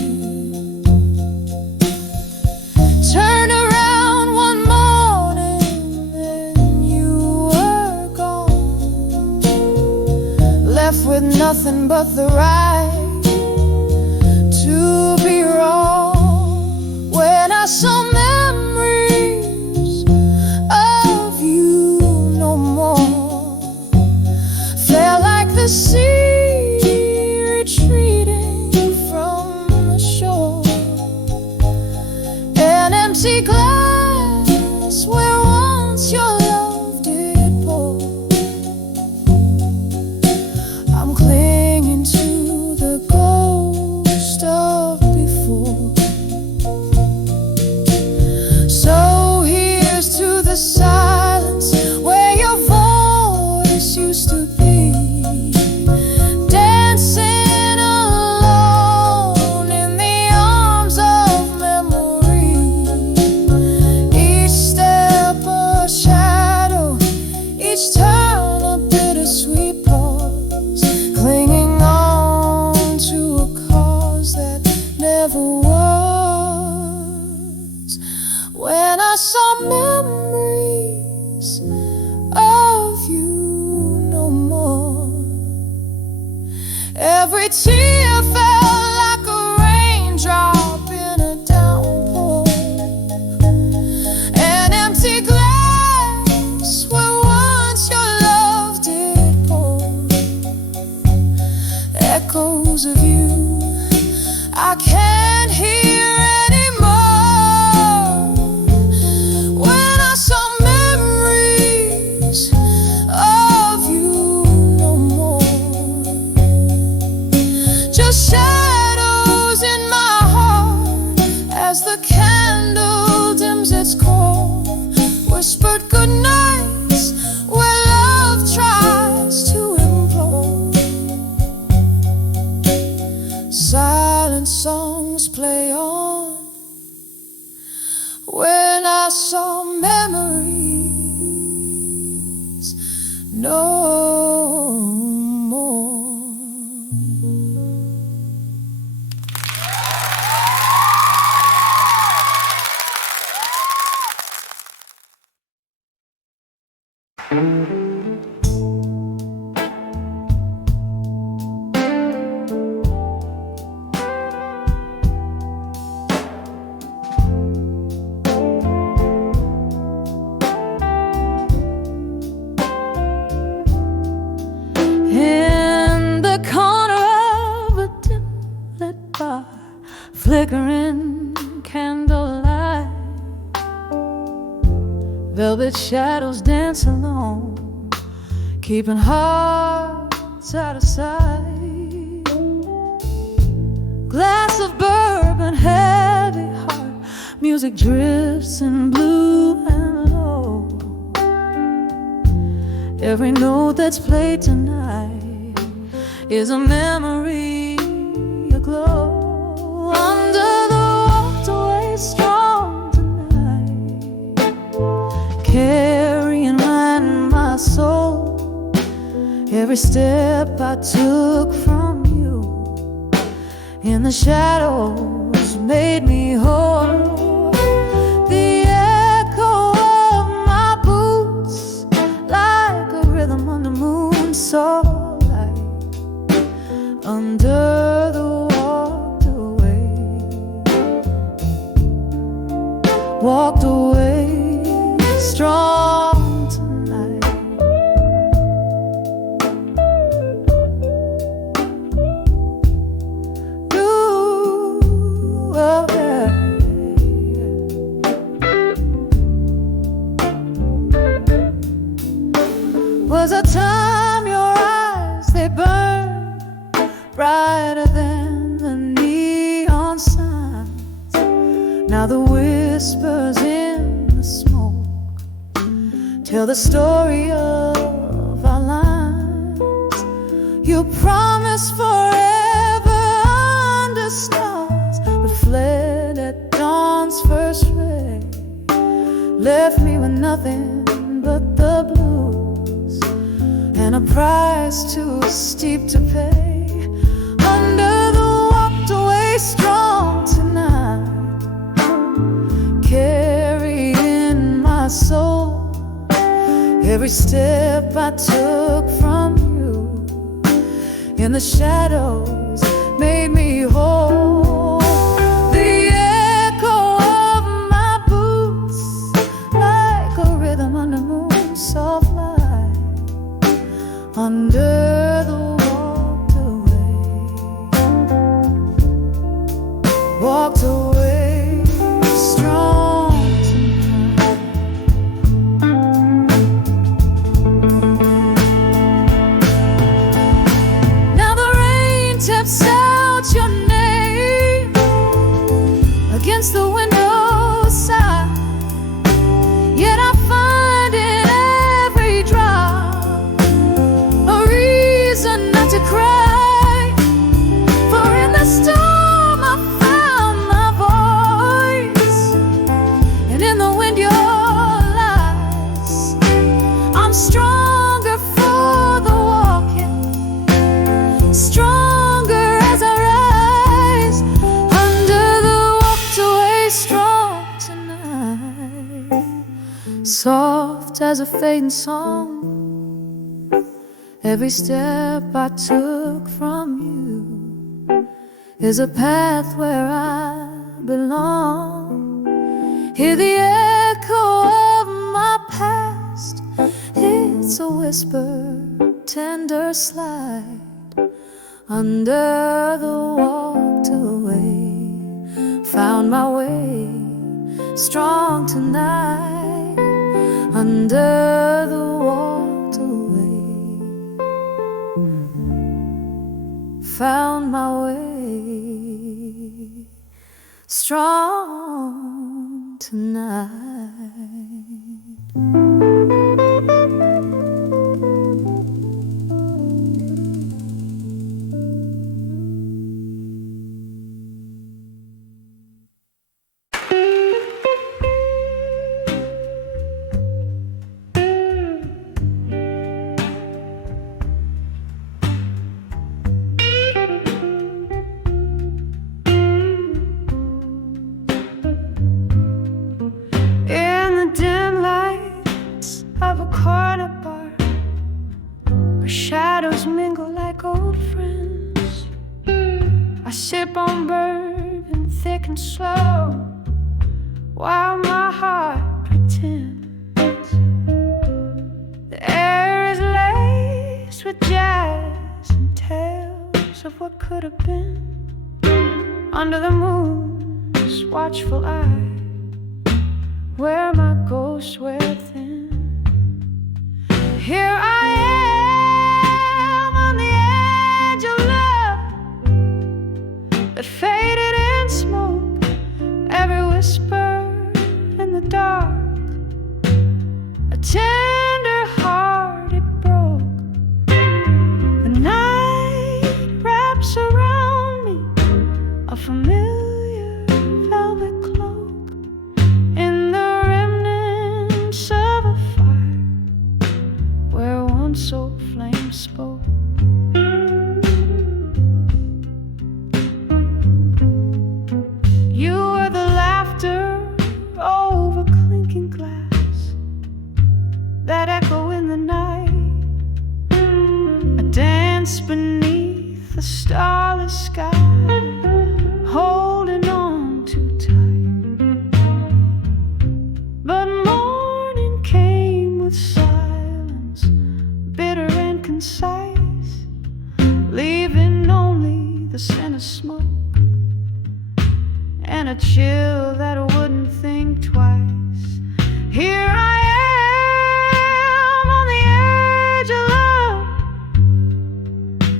Turned around one morning and you were gone, left with nothing but the right to be wrong. When I saw memories of you no more, felt like the sea retreating from the shore, an empty glass where once your love did pour. I'm clinging to the ghost of before. So here's to the silence where your voice used to be, dancing alone in the arms of memory. Each step a shadow, each turn a bittersweet pause, clinging on to a cause that never was. When I saw memories of you no more, every tear felt like a raindrop in a downpour, an empty glass where once your love did pour. Echoes of you I can't hear anymore. When I saw memories of you no more, just shadows in my heart as the candle dims its core, whispered good nights where love tries to implore. Silent songs play on when I saw memories no more. In the corner of a dim-lit bar, flickering candlelight, velvet shadows dance alone, keeping hearts out of sight. Glass of bourbon, heavy heart, music drifts in blue and low. Every note that's played tonight is a memory aglow. Under the waterway strong tonight, carrying my soul. Every step I took from you in the shadows made me whole. The echo of my boots, like a rhythm on the moon, so light under the walked away strong tonight. Ooh, oh yeah. Was a time your eyes, they burned brighter than the neon signs. Now the whispers in the smoke tell the story of our lives. You promised forever under stars, but fled at dawn's first ray. Left me with nothing but the blues and a price too steep to pay. Under the walked away strong tonight, carried in my soul every step I took from you. In the shadows made me whole. The echo of my boots like a rhythm under moon's soft light. Under the walked away strong tonight. Now the rain taps out your name against the window side, yet I find in every drop a reason not to cry. For in the storm I found my voice, and in the wind your lies. I'm stronger for the walking, stronger as I rise. Under the walked away strong tonight, soft as a fading song. Every step I took from you is a path where I belong. Hear the echo of my past, it's a whisper, tender slide. Under the walked away, found my way, strong tonight. Under the walked away, found my way, strong tonight. Shadows mingle like old friends. I sip on bourbon thick and slow, while my heart pretends. The air is laced with jazz and tales of what could have been. Under the moon's watchful eye, where my ghosts wear thin. Here I am on the edge of love that faded in smoke. Every whisper in the dark, a tender heart it broke. The night wraps around me a familiar velvet cloak. In the remnants of a fire where once old flame spoke. You were the laughter over clinking glass, that echo in the night, a dance beneath the starless sky, holding on too tight. the scent of smoke and a chill that wouldn't think twice. Here I am on the edge of love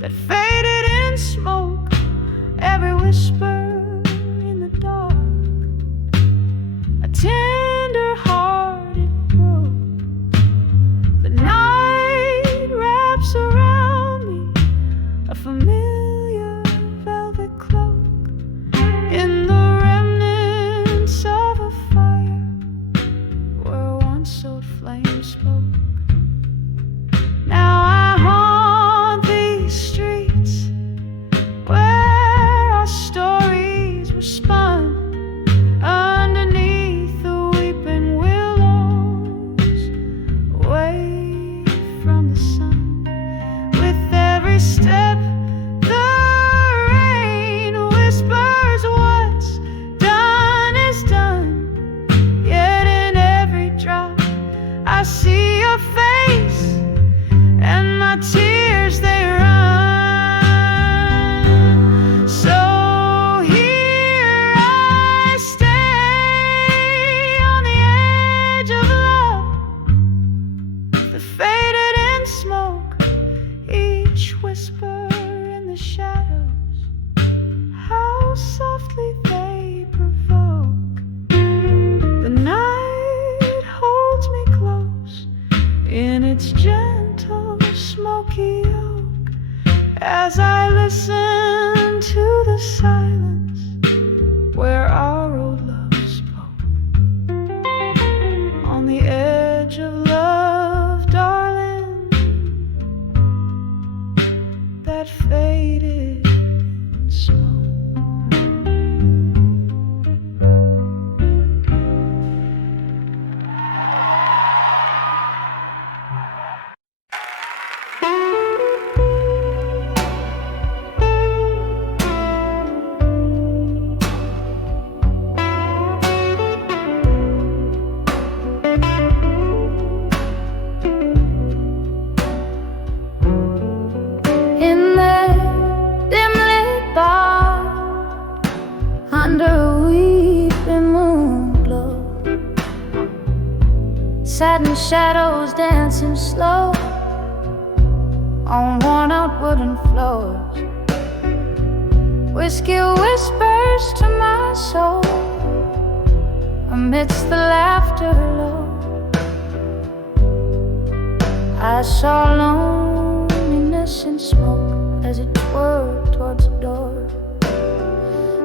that faded in smoke, every whisper in the dark, a tender heart it broke. The night wraps around me a familiar velvet cloak, in the remnants of a fire where once old flames spoke. Now I haunt these streets where our stories were spun underneath the weeping willows, away from the sun. With every step the rain whispers what's done is done, yet in every drop I see your face and my tears they run. So here I stay on the edge of love that faded in smoke, each whisper in the shadows, how softly they provoke. The night holds me close in its gentle smoky oak as I listen to the silence where our old love spoke. On the edge of love, darling, that faded in smoke. In that dim-lit bar, under a weeping moon glow, satin shadows dancing slow on worn-out wooden floors. Whiskey whispers to my soul amidst the laughter low. I saw loneliness in smoke as it twirled towards the door.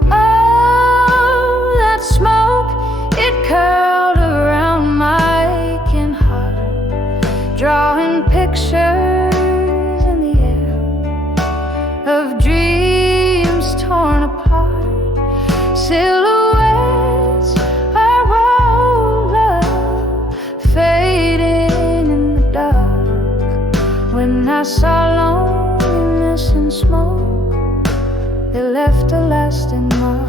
Oh, that smoke, it curled around my aching heart, drawing pictures in the air of dreams torn apart, silhouettes of old love fading in the dark. When I saw loneliness and smoke, it left a lasting mark.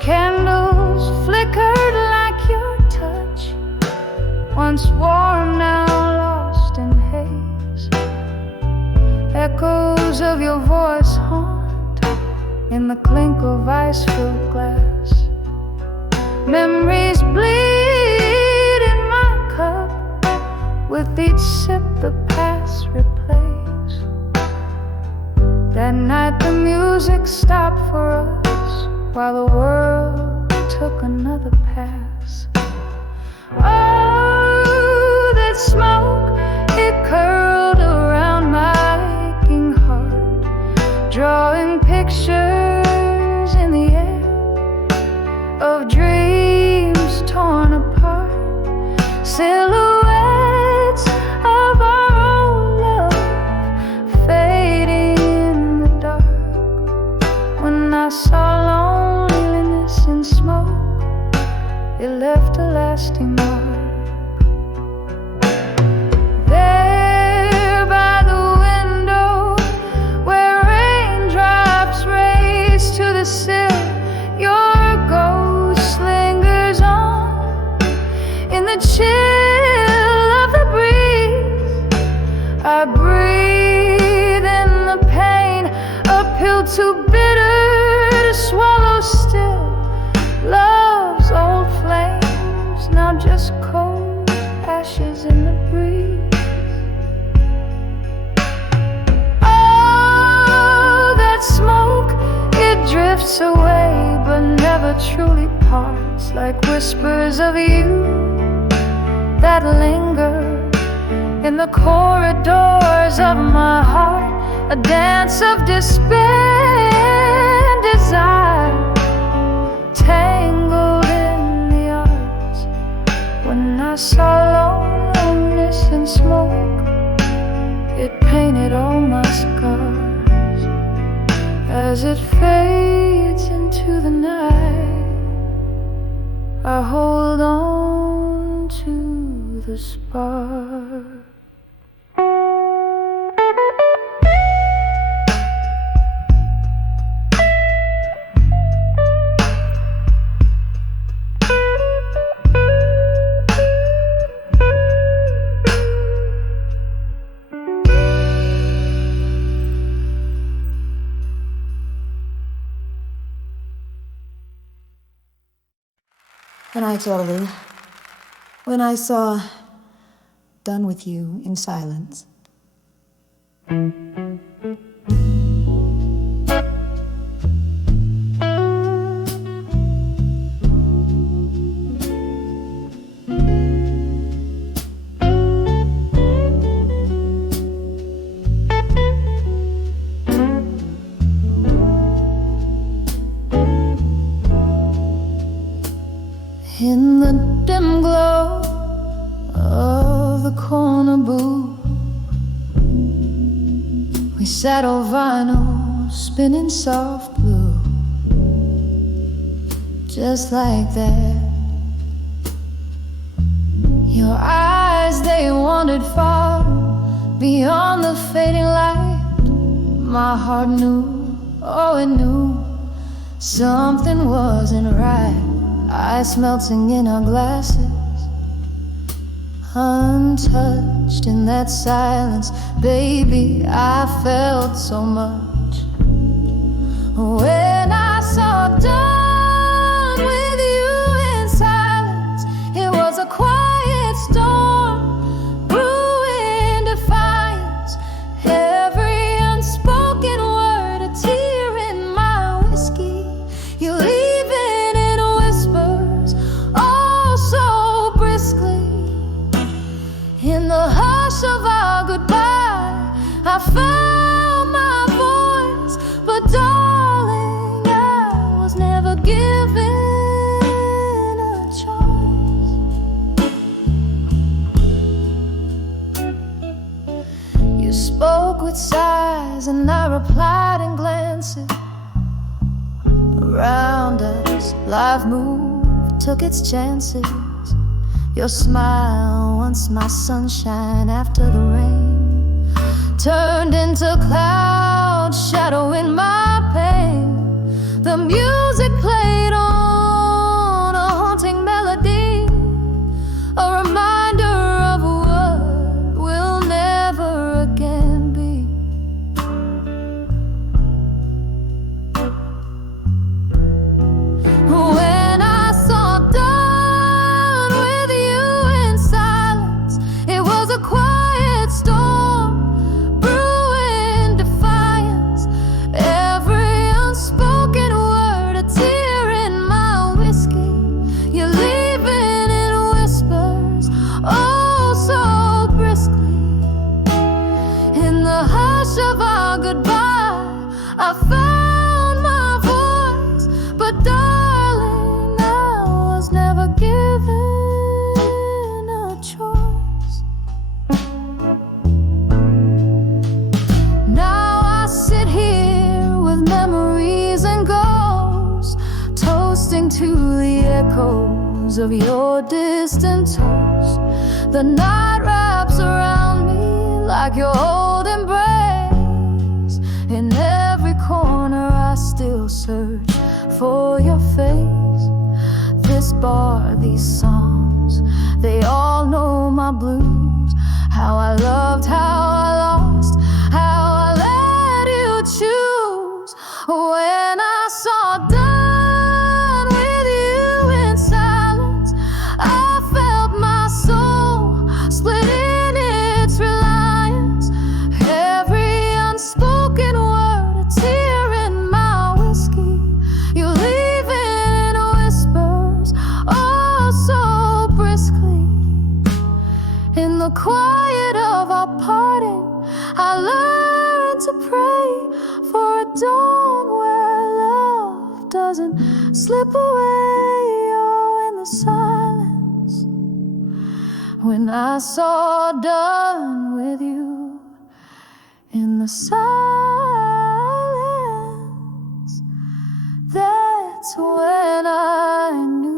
Candles flickered like your touch, once warm, now lost in haze. Echoes of your voice haunt in the clink of ice-filled glass. Memories bleed in my cup, with each sip the past replays. That night the music stopped for us while the world took another pass. Oh, that smoke, it curled around my aching heart, drawing pictures in the air of dreams torn apart, silhouettes of our old love fading in the dark. When I saw loneliness and smoke, it left a lasting mark. There by the window where raindrops race to the sill, your ghost lingers on in the chill pill too bitter to swallow still. Love's old flames, now just cold ashes in the breeze. Oh, that smoke, it drifts away but never truly parts, like whispers of you that linger in the corridors of my heart, a dance of despair and desire, tangled in the arts. When I saw loneliness and smoke, it painted all my scars. As it fades into the night, I hold on to the spark. And I told her, when I saw Done With You in Silence. In the dim glow of the corner booth, we sat on vinyl, spinning soft blue. Just like that, your eyes, they wandered far beyond the fading light. My heart knew, oh it knew, something wasn't right. Ice melting in our glasses, untouched in that silence. Baby, I felt so much when I saw Done With You in Silence. It was a quiet storm, brewing defiance. Every unspoken word, a tear in my whiskey. You leaving in whispers, oh so briskly. In the hush of our goodbye, I found my voice. But darling, I was never given a choice. You spoke with sighs and I replied in glances. Around us, life moved, took its chances. Your smile, once my sunshine after the rain, turned into cloud shadow in my pain. The music played on a haunting melody, a reminder of what will never again be. When I saw Done With You in Silence, it was a quiet storm, brewing defiance. Every unspoken word, a tear in my whiskey. You're leaving in whispers, oh so briskly. In the hush of our goodbye, I found my voice. But darling, I was never given a choice. Now I sit here with memories and ghosts, toasting to the echoes of your distant toast. The night wraps around me like your old embrace. In every corner I still search for your face. This bar, these songs, they all know my blues. How I loved, how I lost, how I let you choose. dawn where love doesn't slip away. Oh, in the silence, when I saw done with you, in the silence, that's when I knew.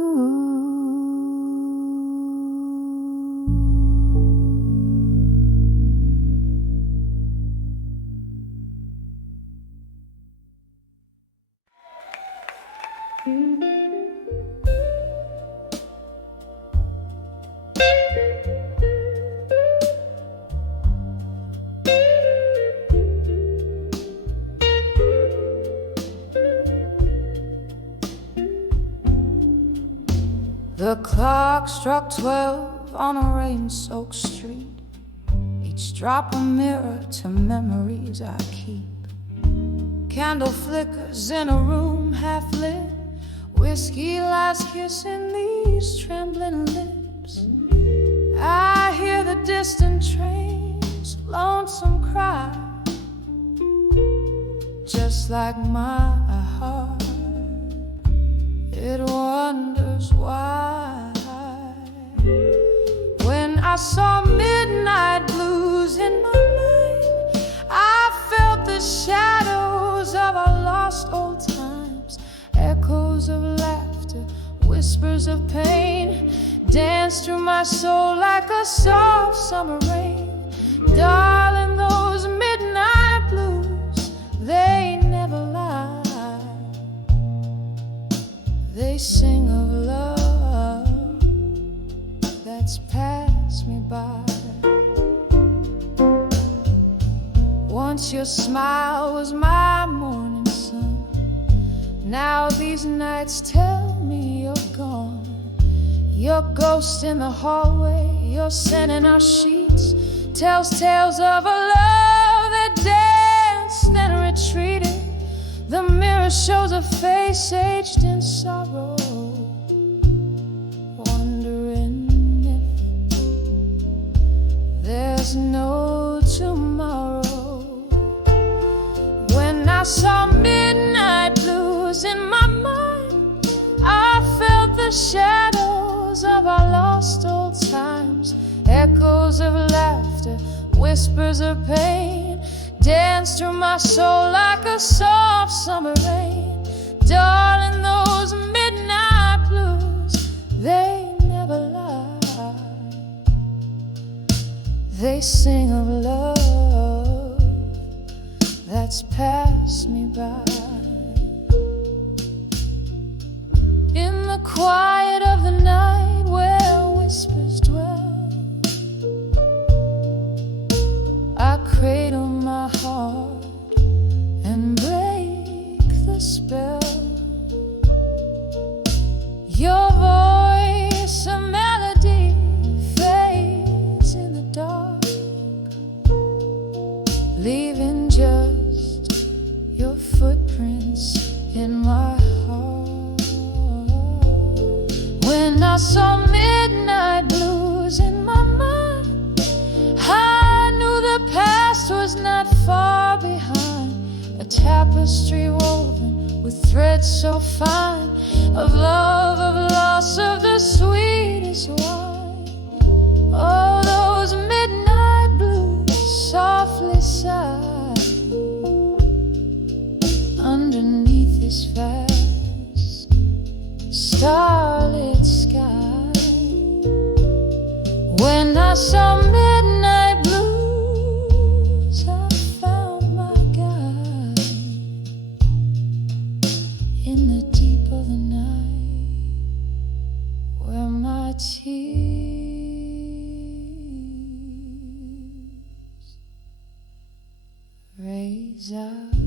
The clock struck 12 on a rain-soaked street. Each drop a mirror to memories I keep. Candle flickers in a room half lit. Whiskey lies kissing these trembling lips. I hear the distant trains, lonesome cry, just like my heart. It wonders why. When I saw midnight blues in my mind, I felt the shadows of our lost old times. Echoes of laughter, whispers of pain, dance through my soul like a soft summer rain. Darling, those midnight blues, they never lie. They sing of love that's passed me by. Once your smile was my morning sun. Now these nights tell me you're gone. Your ghost in the hallway, your scent in our sheets, tells tales of a love that danced and retreated. The mirror shows a face aged in sorrow, wondering if there's no tomorrow. When I saw midnight blues in my mind, I felt the shadows of our lost old times. Echoes of laughter, whispers of pain, dance through my soul like a soft summer rain. Darling, those midnight blues, they never lie. They sing of love that's passed me by. In the quiet of the night where whispers dwell, I cradle my heart and break the spell. Your voice, a melody, fades in the dark, leaving just your footprints in my heart. When I saw midnight blues in my mind, I knew the past was not far behind. A tapestry woven with threads so fine, of love, of loss, of the sweetest wine. Oh, those midnight blues softly sigh underneath this vast starlit sky. When I saw midnight blues, I found my guide in the deep of the night, where my tears raise up.